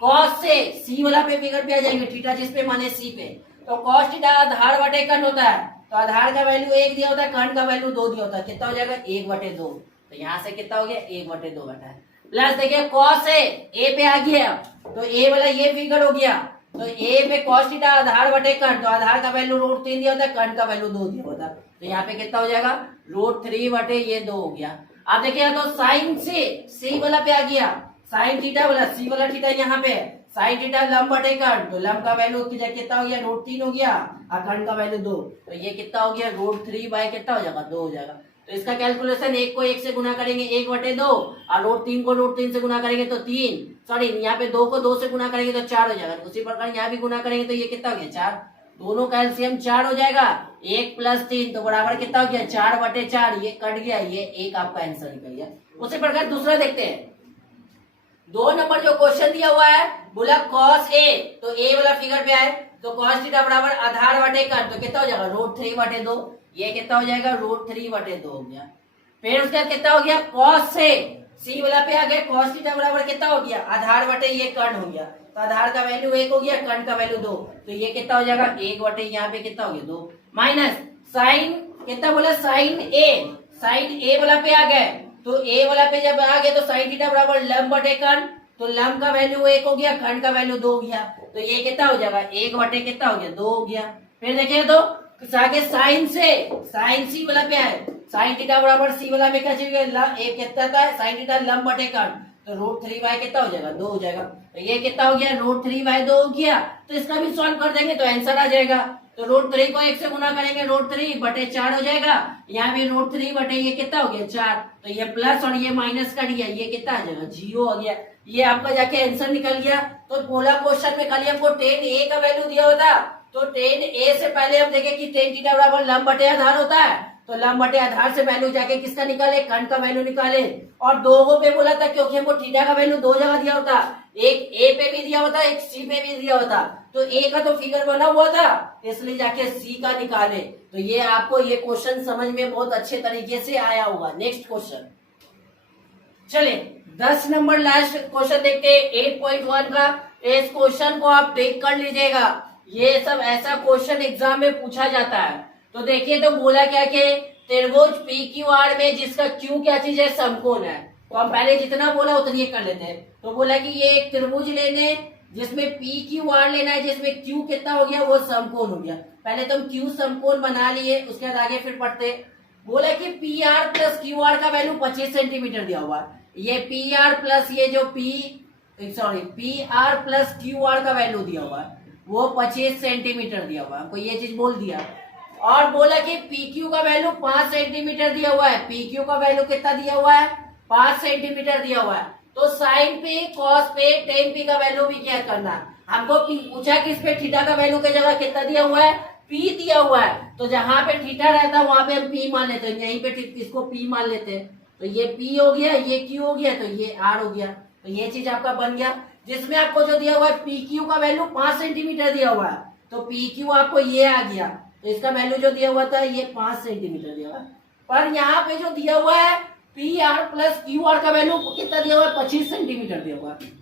कॉस से सी वाला पे फिगर पे आ जाएंगे, थीटा जिसपे माने सी पे, तो कॉस थीटा आधार बटे कर्ण होता है, तो आधार का वैल्यू 1 दिया होता है, कर्ण का वैल्यू 2 दिया होता है, कितना हो जाएगा 1/2। तो यहाँ से कितना हो गया 1/2 घटा है। प्लस देखिए कॉस ए पे आ गया तो ए वाला ये फिगर हो गया, तो ए पे कॉस थीटा आधार बटे कर्ण, तो आधार का वैल्यू √3 दिया होता है, कर्ण का वैल्यू 2 दिया होता है, तो यहाँ पे कितना हो जाएगा √3 बटे ये 2 हो गया। आप देखिए तो साइन से सी वाला पे आ गया, साइन थीटा वाला सी वाला थीटा यहाँ पे, साइन थीटा लंब बटे कर्ण, तो लंब का वैल्यू कितना हो गया √3 हो गया और कर्ण का वैल्यू 2, तो ये कितना हो गया √3 बाय कितना हो जाएगा 2 हो जाएगा। तो इसका कैलकुलेशन 1 को 1 से गुना करेंगे 1/2 और √3 को √3 से गुना करेंगे तो 3, सॉरी यहाँ पे 2 को 2 से गुना करेंगे तो 4 हो जाएगा। उसी प्रकार यहाँ भी गुना करेंगे तो ये कितना हो गया 4, दोनों का एलसीएम 4 हो जाएगा, 1 + 3 तो बराबर कितना हो गया 4/4, ये कट गया, ये एक आपका आंसर निकल गया। उसी प्रकार दूसरा देखते हैं, 2 नंबर जो क्वेश्चन दिया हुआ है बोला कॉस ए, तो ए वाला फिगर पे आए तो कॉस थीटा बराबर आधार बटे कर्ण, तो कितना हो जाएगा √3/2, ये कितना हो जाएगा √3/2 हो गया। फिर उसके बाद कितना हो गया कॉस से सी वाला पे आ गए, कॉस थीटा बराबर कितना हो गया आधार बटे ये कर्ण हो गया, तो आधार का वैल्यू 1 हो गया, कर्ण का वैल्यू 2, तो ये कितना हो जाएगा 1 यहाँ पे कितना हो गया 2, माइनस साइन कितना बोला साइन ए वाला पे आ गए, तो ए वाला पे जब आ गए तो साइन थीटा बराबर लंब बटे कर्ण, तो लंब का वैल्यू 1 हो गया, कर्ण का वैल्यू 2 हो गया, तो ये कितना हो जाएगा 1 कितना हो गया 2 हो गया। फिर देखिए तो आगे साइन सी वाला पे है, साइन थीटा बराबर सी वाला में क्या चाहिए एक कितना था साइन थीटा लंब बटे कर्ण, तो √3 कितना हो जाएगा 2 हो जाएगा, तो ये कितना हो गया √3/2 हो गया। तो इसका भी सॉल्व कर देंगे तो आंसर आ जाएगा, तो √3 को 1 से गुना करेंगे √3/4 हो जाएगा, यहाँ भी √3 बटे ये कितना हो गया 4, तो ये प्लस और ये माइनस कट गया, ये कितना आ जाएगा 0 हो गया, ये आपका जाके आंसर निकल गया। तो बोला क्वेश्चन में खाली हमको tan a का वैल्यू दिया होता, तो tan a से पहले हम देखें कि tan थीटा बराबर लंब बटे आधार होता है, तो लंब बटे आधार से वैल्यू जाके किसका निकाले कर्ण का वैल्यू निकाले, और 2 पे बोला था क्योंकि हमको थीटा का वैल्यू 2 जगह दिया होता, एक ए पे भी दिया होता एक सी पे भी दिया होता, तो ए का तो फिगर बना हुआ था इसलिए जाके सी का निकाले। तो ये आपको ये क्वेश्चन समझ में बहुत अच्छे तरीके से आया होगा। नेक्स्ट क्वेश्चन चले 10 नंबर लास्ट क्वेश्चन देखते हैं 8.1 का। इस क्वेश्चन को आप देख कर लीजिएगा, ये सब ऐसा क्वेश्चन एग्जाम में पूछा जाता है। तो देखिए तो बोला क्या कि त्रिभुज PQR में जिसका Q क्या चीज है समकोण है, तो हम पहले जितना बोला उतनी कर लेते हैं। तो बोला कि ये एक त्रिभुज लेने जिसमें PQR लेना है, जिसमें Q कितना हो गया वो समकोण हो गया। पहले तो हम Q समकोण बना लिए, उसके बाद आगे फिर पढ़ते। बोला कि PR + QR का वैल्यू 25 सेंटीमीटर दिया हुआ है, ये PR प्लस ये जो PR + QR का वैल्यू दिया हुआ है वो 25 सेंटीमीटर दिया हुआ है, हमको ये चीज बोल दिया। और बोला कि PQ का वैल्यू 5 सेंटीमीटर दिया हुआ है, PQ का वैल्यू कितना दिया हुआ है 5 सेंटीमीटर दिया हुआ है। तो साइन पे, कॉस पे, टेन पी का वैल्यू भी क्या करना है हमको। पूछा किस पे, थीटा का वैल्यू की जगह कितना दिया हुआ है, पी दिया हुआ है। तो जहां पे थीटा रहता है वहां पे हम पी मान लेते हैं, यहीं पे इसको पी मान लेते हैं। तो ये पी हो गया, ये क्यू हो गया, तो ये आर हो गया। तो ये चीज आपका बन गया, जिसमें आपको जो दिया हुआ है पी क्यू का वैल्यू 5 सेंटीमीटर दिया हुआ है। तो पी क्यू आपको ये आ गया, तो इसका वैल्यू जो दिया हुआ था ये 5 सेंटीमीटर दिया हुआ है। पर यहाँ पे जो दिया हुआ है P R plus Q R का वैल्यू कितना दिया हुआ है, 25 सेंटीमीटर दिया हुआ है।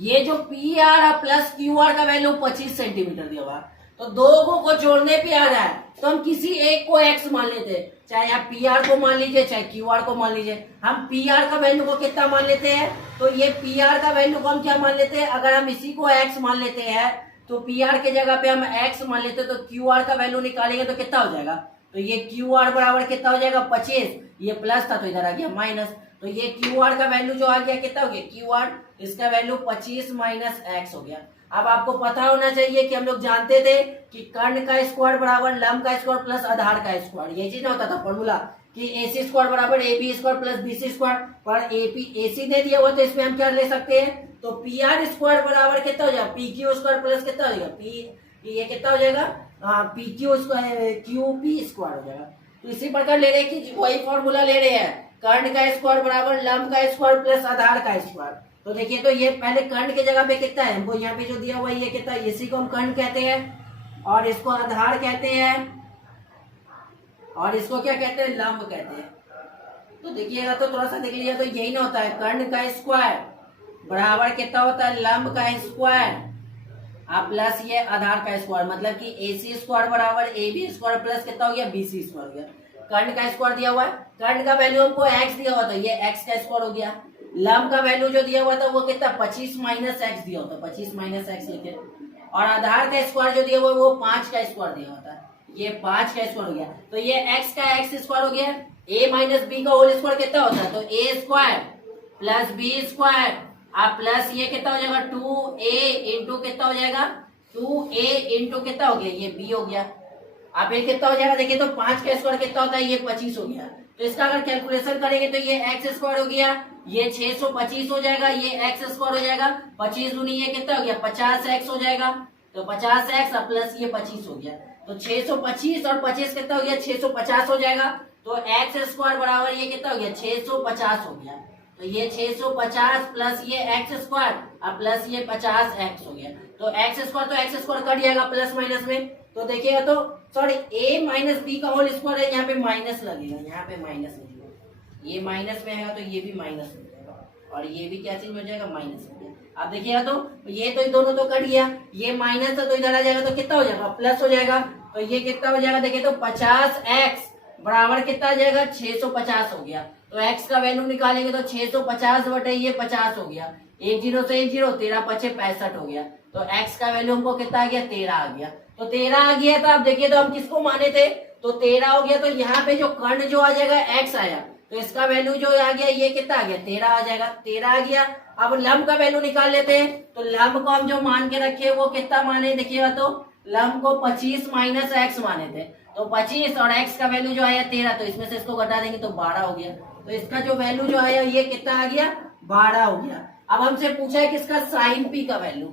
ये जो P R plus Q R का वैल्यू 25 सेंटीमीटर दिया हुआ है। तो दो को जोड़ने पे आ रहा है, तो हम किसी एक को एक्स मान लेते हैं, चाहे आप पी आर को मान लीजिए चाहे क्यू आर को मान लीजिए। हम पी आर का वैल्यू को कितना मान लेते हैं, तो ये पी आर का वैल्यू को हम क्या मान लेते हैं, अगर हम इसी को एक्स मान लेते हैं तो पी आर के जगह पे हम एक्स मान लेते हैं, तो क्यू आर का वैल्यू निकालेंगे तो कितना हो जाएगा, तो ये क्यू आर बराबर कितना हो जाएगा 25, ये प्लस था तो इधर आ गया माइनस। तो ये क्यू आर का वैल्यू जो आ गया कितना हो गया, क्यू आर इसका वैल्यू 25 माइनस एक्स हो गया। अब आपको पता होना चाहिए कि हम लोग जानते थे कि कर्ण का स्क्वायर बराबर लंब का स्क्वायर प्लस आधार का स्क्वायर, ये चीज ना होता था फॉर्मूला कि AC स्क्वायर बराबर AB square plus BC square. पर AC दे दिया हुआ तो इसमें हम क्या ले सकते हैं, तो PR स्क्वायर बराबर कितना हो जाएगा PQ स्क्वायर प्लस कितना हो जाएगा ये कितना हो जाएगा PQ स्क्वायर QP स्क्वायर हो जाएगा। तो इसी प्रकार ले रहे हैं कि वही फॉर्मूला ले रहे हैं, कर्ण का स्क्वायर बराबर लंब का स्क्वायर प्लस आधार का स्क्वायर। तो देखिए, तो ये पहले कर्ण के जगह पे कितना है, हमको यहाँ पे जो दिया हुआ है ये कितना है, इसी को हम कर्ण कहते हैं और इसको आधार कहते हैं और इसको क्या कहते हैं, लंब कहते हैं। तो देखिएगा तो थोड़ा सा देख लीजिए, तो यही ना होता है, कर्ण का स्क्वायर बराबर कितना होता है, लंब का स्क्वायर प्लस ये आधार का स्क्वायर, मतलब कि AC स्क्वायर बराबर AB स्क्वायर प्लस कितना हो गया, BC स्क्वायर हो गया। कर्ण का स्क्वायर दिया हुआ है, कर्ण का वैल्यू हमको x दिया हुआ था, ये x का स्क्वायर हो गया। लंब का वैल्यू जो दिया हुआ था वो कितना 25 माइनस एक्स दिया होता, 25 माइनस एक्स लिखे। और आधार का स्क्वायर जो दिया हुआ वो 5 का स्क्वायर दिया होता है, ये 5 का स्क्वायर हो गया। तो ये x का x स्क्वायर हो गया, a माइनस बी का होल स्क्वायर कितना होता है, तो a square plus b square plus ये कितना हो जाएगा 2a इंटू कितना हो जाएगा 2a इंटू कितना हो गया, ये b हो गया। अब ये कितना हो जाएगा, देखिए तो 5 का स्क्वायर कितना होता है, ये 25 हो गया। तो इसका अगर कैलकुलेशन करेंगे तो ये एक्स स्क्वायर हो गया, ये 625 हो जाएगा, ये एक्स स्क्वायर हो जाएगा, 25 दूनी ये कितना हो गया 50x हो जाएगा। तो 50x प्लस ये 25 हो गया, तो 625 और 25 कितना हो गया 650 हो जाएगा। तो एक्स स्क्वायर बराबर ये कितना हो गया 650 हो गया। तो ये 650 प्लस ये एक्स स्क्वायर प्लस ये 50x हो गया। तो एक्स स्क्वायर कट जाएगा प्लस माइनस में, तो देखिएगा तो सॉरी a माइनस बी का होल स्क्वायर है, यहाँ पे माइनस लगेगा, यहाँ पे माइनस लगेगा, ये माइनस में है तो ये भी माइनस हो जाएगा और ये भी क्या चीज हो जाएगा माइनस हो गया। अब देखिएगा तो ये तो दोनों तो कट गया, ये माइनस है तो इधर आ जाएगा तो कितना हो जाएगा प्लस हो जाएगा। तो ये कितना हो जाएगा, देखिए तो 50x बराबर कितना आ जाएगा 650 हो गया। तो x का वैल्यू निकालेंगे तो 650 बटे ये 50 हो गया, 1 0 से 1 0, 13 5 65 हो गया। तो x का वैल्यू हमको कितना आ गया 13 आ गया। तो 13 आ गया था। अब देखिए तो हम किसको माने थे, तो 13 हो गया। तो यहाँ पे जो कर्ण जो आ जाएगा x आया, तो इसका वैल्यू जो आ गया ये कितना आ गया 13 आ जाएगा, 13 आ गया। अब लंब का वैल्यू निकाल लेते हैं, तो लंब को हम जो मान के रखे वो कितना माने, देखिएगा तो लंब को 25 माइनस एक्स माने थे, तो 25 और x का वैल्यू जो आया 13, तो इसमें से इसको घटा देंगे तो 12 हो गया। तो इसका जो वैल्यू जो आया ये कितना आ गया 12 हो गया। अब हमसे पूछा है किसका साइन पी का वैल्यू,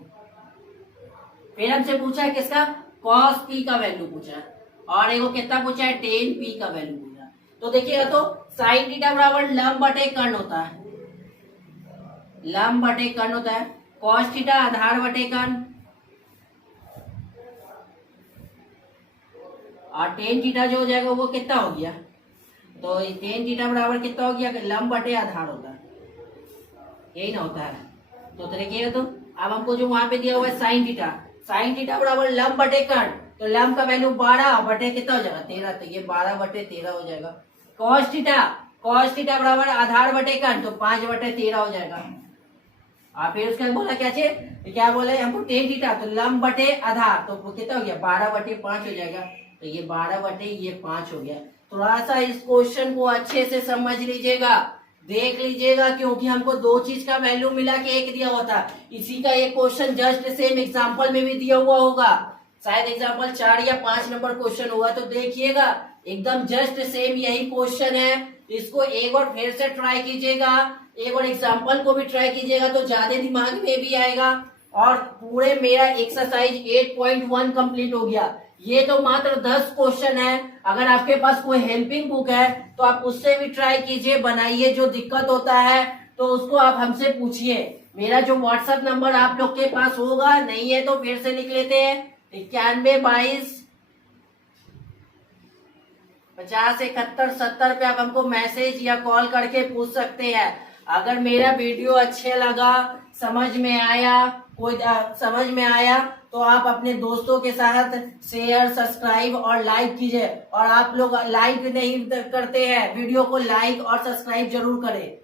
फिर हमसे पूछा है किसका कॉस पी का वैल्यू पूछा है, और एक कितना पूछा है टेन पी का वैल्यू पूछा। तो देखिएगा तो साइन थीटा बराबर लंब बटे कर्ण होता है, लंब बटे कर्ण होता है, कॉस थीटा आधार बटे कर्ण, और टेन थीटा जो हो जाएगा वो कितना हो गया, तो टेन थीटा बराबर कितना हो गया लंब बटे आधार होता है, यही ना होता है। तो देखिएगा तो अब हमको जो वहां पे दिया हुआ है साइन थीटा बराबर लंब बटे कर्ण, तो लंब का वैल्यू 12 बटे कितना हो जाएगा 13, तो ये 12 बटे 13 हो जाएगा। कॉस थीटा बराबर आधार बटे कर्ण, तो 5 बटे 13 हो जाएगा। और फिर उसके बोला क्या बोला हमको टेन थीटा, तो लंब बटे आधार, तो कितना हो गया 12 बटे 5 हो जाएगा। तो ये 12 बटे ये 5 हो गया। थोड़ा सा इस क्वेश्चन को अच्छे से समझ लीजिएगा, देख लीजिएगा, क्योंकि हमको दो चीज का वैल्यू मिला के एक दिया हुआ था। इसी का एक क्वेश्चन जस्ट सेम एग्जांपल में भी दिया हुआ होगा, शायद एग्जाम्पल 4 या 5 नंबर क्वेश्चन हुआ, तो देखिएगा एकदम जस्ट सेम यही क्वेश्चन है। इसको एक बार फिर से ट्राई कीजिएगा, एक बार एग्जाम्पल को भी ट्राई कीजिएगा तो ज्यादा दिमाग में भी आएगा। और पूरे मेरा एक्सरसाइज 8.1 कंप्लीट हो गया। ये तो मात्र 10 क्वेश्चन है। अगर आपके पास कोई हेल्पिंग बुक है तो आप उससे भी ट्राई कीजिए, बनाइए। जो दिक्कत होता है तो उसको आप हमसे पूछिए। मेरा जो व्हाट्सएप नंबर आप लोग के पास होगा, नहीं है तो फिर से लिख लेते हैं, 9122507170 पे आप हमको मैसेज या कॉल करके पूछ सकते हैं। अगर मेरा वीडियो अच्छे लगा, समझ में आया तो आप अपने दोस्तों के साथ शेयर, सब्सक्राइब और लाइक कीजिए। और आप लोग लाइक नहीं करते हैं वीडियो को, लाइक और सब्सक्राइब जरूर करें।